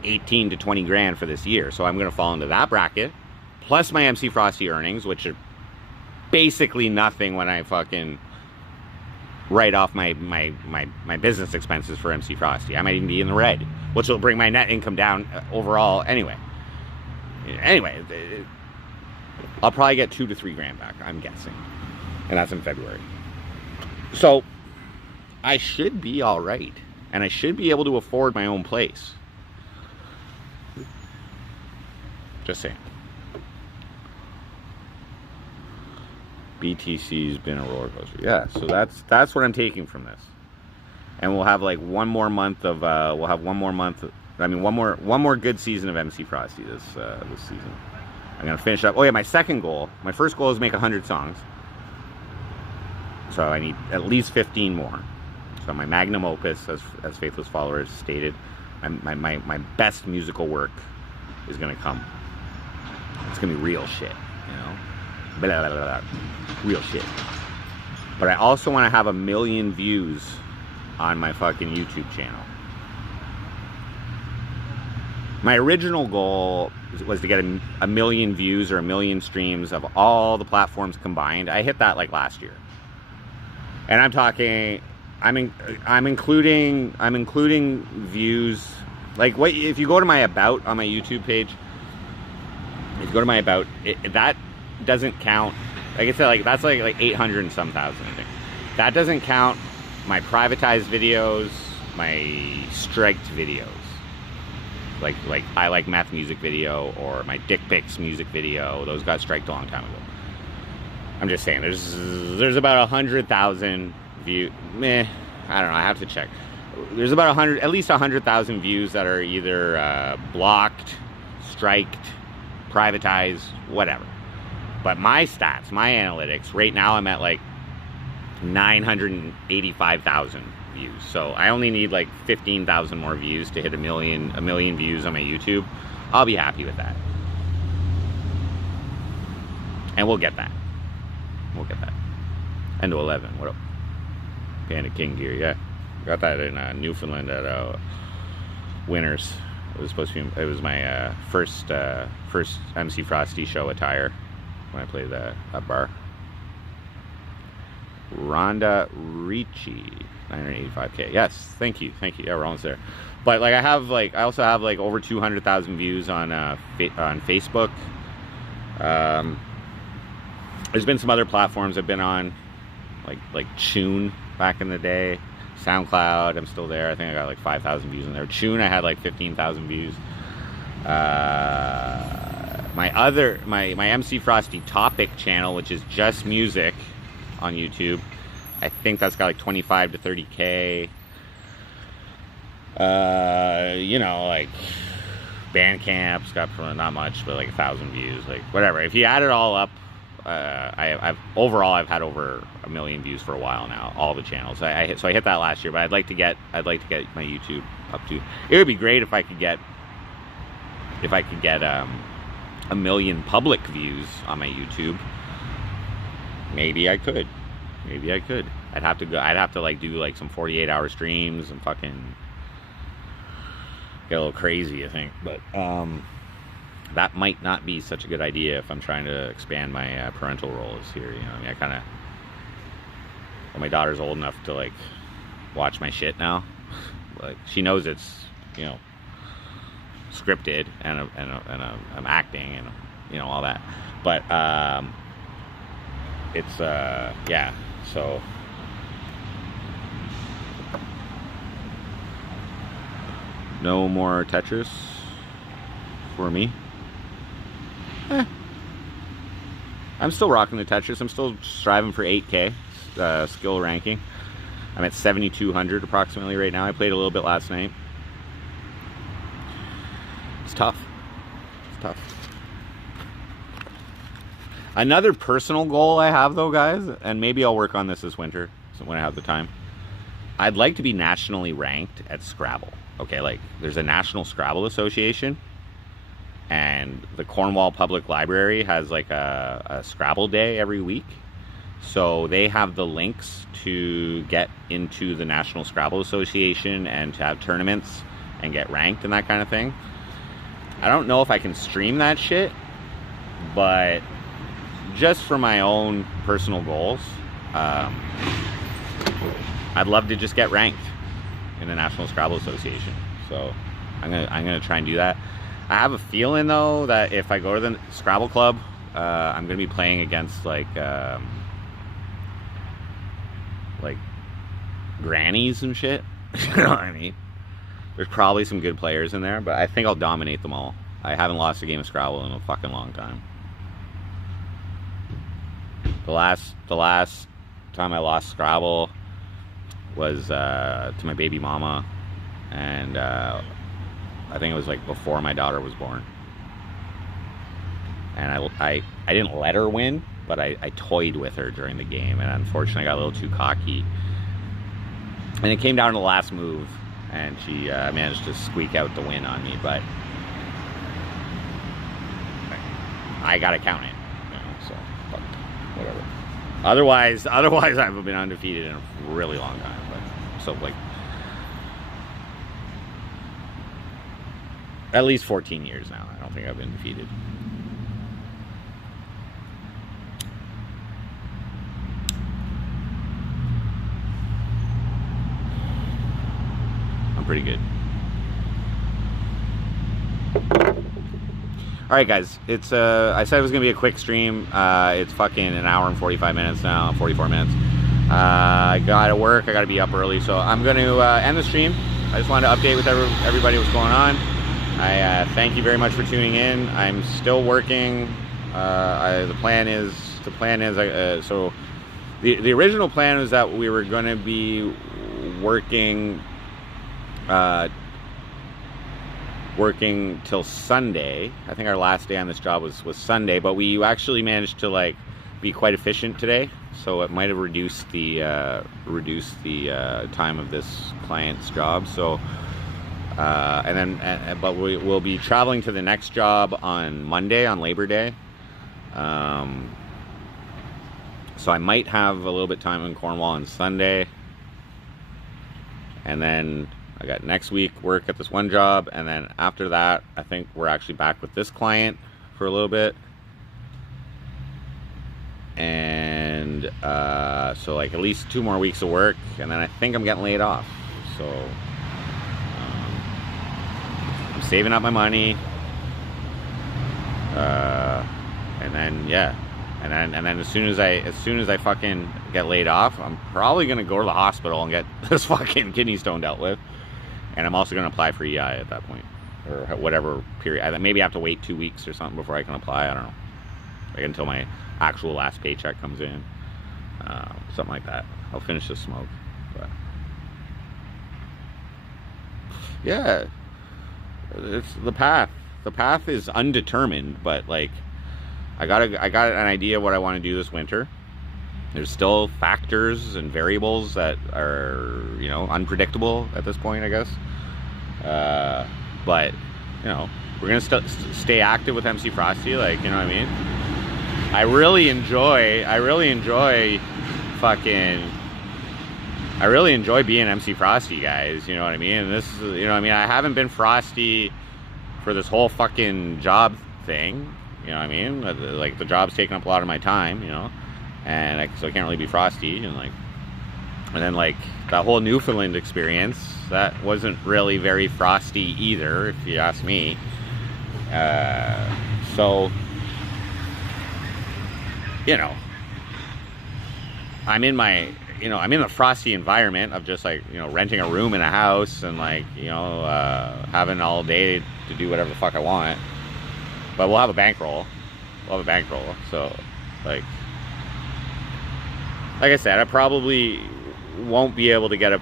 18 to 20 grand for this year. So I'm gonna fall into that bracket, plus my MC Frosty earnings, which are basically nothing when I fucking write off my business expenses for MC Frosty. I might even be in the red, which will bring my net income down overall anyway. I'll probably get $2,000 to $3,000 back, I'm guessing, and that's in February. So I should be all right, and I should be able to afford my own place. Just saying. BTC's been a roller coaster. Yeah, so that's what I'm taking from this. And we'll have like one more good season of MC Frosty this season. I'm gonna finish up. Oh yeah, my first goal is to make 100 songs. So I need at least 15 more. So my magnum opus, as Faithless Followers stated, my best musical work is gonna come. It's gonna be real shit, you know? Blah, blah, blah, blah. Real shit. But I also want to have 1 million views on my fucking YouTube channel. My original goal was to get a million views or 1 million streams of all the platforms combined. I hit that like last year. And I'm talking, I'm including views. Like, what if you go to my about on my YouTube page? If you go to my about, that doesn't count. Like I said, like that's like 800 and some thousand, I think. That doesn't count my privatized videos, my striked videos. Like I Like Meth music video, or my Dick Pics music video. Those got striked a long time ago. I'm just saying, there's about 100,000 views. I don't know, I have to check. There's about at least 100,000 views that are either blocked, striked, privatized, whatever. But my stats, my analytics, right now I'm at like 985,000 views. So I only need like 15,000 more views to hit a million views on my YouTube. I'll be happy with that. And we'll get that. We'll get that. Endo 11. What up? Panda King gear. Yeah, got that in Newfoundland at Winners. It was supposed to be. It was my first MC Frosty show attire when I played that bar. Rhonda Ricci, 985K. Yes, thank you. Yeah, we're almost there. But like, I also have like over 200,000 views on Facebook. There's been some other platforms I've been on, like Tune back in the day, SoundCloud. I'm still there. I think I got like 5,000 views in there. Tune, I had like 15,000 views. My MC Frosty Topic channel, which is just music on YouTube, I think that's got like 25 to 30K. You know, like Bandcamp's got not much, but like 1,000 views, like whatever. If you add it all up, I've had over 1 million views for a while now, all the channels. So I hit that last year, but I'd like to get my YouTube up to. It would be great if I could get 1 million public views on my YouTube. Maybe I could. I'd have to like do like some 48-hour streams and fucking get a little crazy, I think. But that might not be such a good idea if I'm trying to expand my parental roles here. You know, I mean, well, my daughter's old enough to like watch my shit now. Like, she knows it's, you know, scripted and I'm acting and, you know, all that. But it's yeah, so no more Tetris for me. I'm still rocking the Tetris. I'm still striving for 8K skill ranking. I'm at 7,200 approximately right now. I played a little bit last night. It's tough. Another personal goal I have, though, guys, and maybe I'll work on this winter when I have the time. I'd like to be nationally ranked at Scrabble. Okay, like, there's a National Scrabble Association, and the Cornwall Public Library has like a Scrabble Day every week. So they have the links to get into the National Scrabble Association and to have tournaments and get ranked and that kind of thing. I don't know if I can stream that shit, but just for my own personal goals, I'd love to just get ranked in the National Scrabble Association. So I'm gonna try and do that. I have a feeling, though, that if I go to the Scrabble Club, I'm going to be playing against, like grannies and shit. You know what I mean? There's probably some good players in there, but I think I'll dominate them all. I haven't lost a game of Scrabble in a fucking long time. The last time I lost Scrabble was to my baby mama, and I think it was like before my daughter was born. And I didn't let her win, but I toyed with her during the game, and unfortunately I got a little too cocky. And it came down to the last move, and she managed to squeak out the win on me, but I gotta count it, you know, so fuck, whatever. Otherwise I've been undefeated in a really long time, but so like at least 14 years now. I don't think I've been defeated. I'm pretty good. Alright guys, it's I said it was gonna be a quick stream. It's fucking an hour and 45 minutes now, 44 minutes. I gotta work, I gotta be up early, so I'm gonna end the stream. I just wanted to update with everybody what's going on. I thank you very much for tuning in. I'm still working. The plan is so the original plan was that we were going to be working till Sunday. I think our last day on this job was Sunday, but we actually managed to like be quite efficient today, so it might have reduced the time of this client's job. So. But we'll be traveling to the next job on Monday, on Labor Day. So I might have a little bit of time in Cornwall on Sunday. And then I got next week work at this one job. And then after that, I think we're actually back with this client for a little bit. And so like at least 2 more weeks of work. And then I think I'm getting laid off. So I'm saving up my money. And then, yeah. And then as soon as I fucking get laid off, I'm probably gonna go to the hospital and get this fucking kidney stone dealt with. And I'm also gonna apply for EI at that point, or whatever period. I maybe have to wait 2 weeks or something before I can apply. I don't know, like until my actual last paycheck comes in, something like that. I'll finish this smoke, but yeah, it's the path. The path is undetermined, but like. I got an idea what I want to do this winter. There's still factors and variables that are, you know, unpredictable at this point, I guess. But, you know, we're going to stay active with MC Frosty, like, you know what I mean? I really enjoy being MC Frosty, guys, you know what I mean? And this is, you know what I mean? I haven't been Frosty for this whole fucking job thing. You know what I mean? Like, the job's taking up a lot of my time, you know? And so I can't really be Frosty. And then, like, that whole Newfoundland experience, that wasn't really very Frosty either, if you ask me. So, you know, I'm in the Frosty environment of just, like, you know, renting a room in a house and, like, you know, having all day to do whatever the fuck I want. But we'll have a bankroll. So, like I said, I probably won't be able to get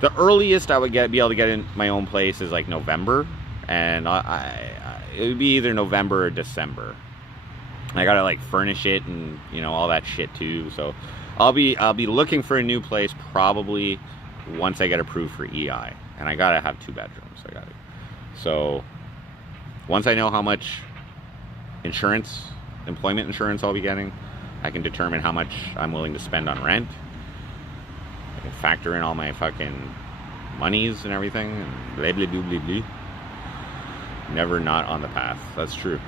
the earliest I would be able to get in my own place is like November, and it would be either November or December. I gotta like furnish it and, you know, all that shit too. So I'll be looking for a new place probably once I get approved for EI, and I gotta have 2 bedrooms. So once I know how much employment insurance I'll be getting, I can determine how much I'm willing to spend on rent. I can factor in all my fucking monies and everything, and blah, blah, blah, blah, blah. Never not on the path. That's true.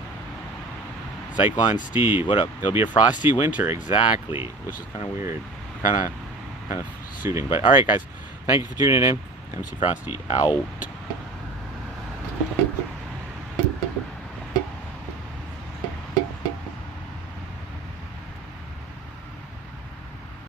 Cyclone Steve, what up? It'll be a frosty winter, exactly, which is kind of weird. Kind of suiting. But all right, guys, thank you for tuning in. MC Frosty out.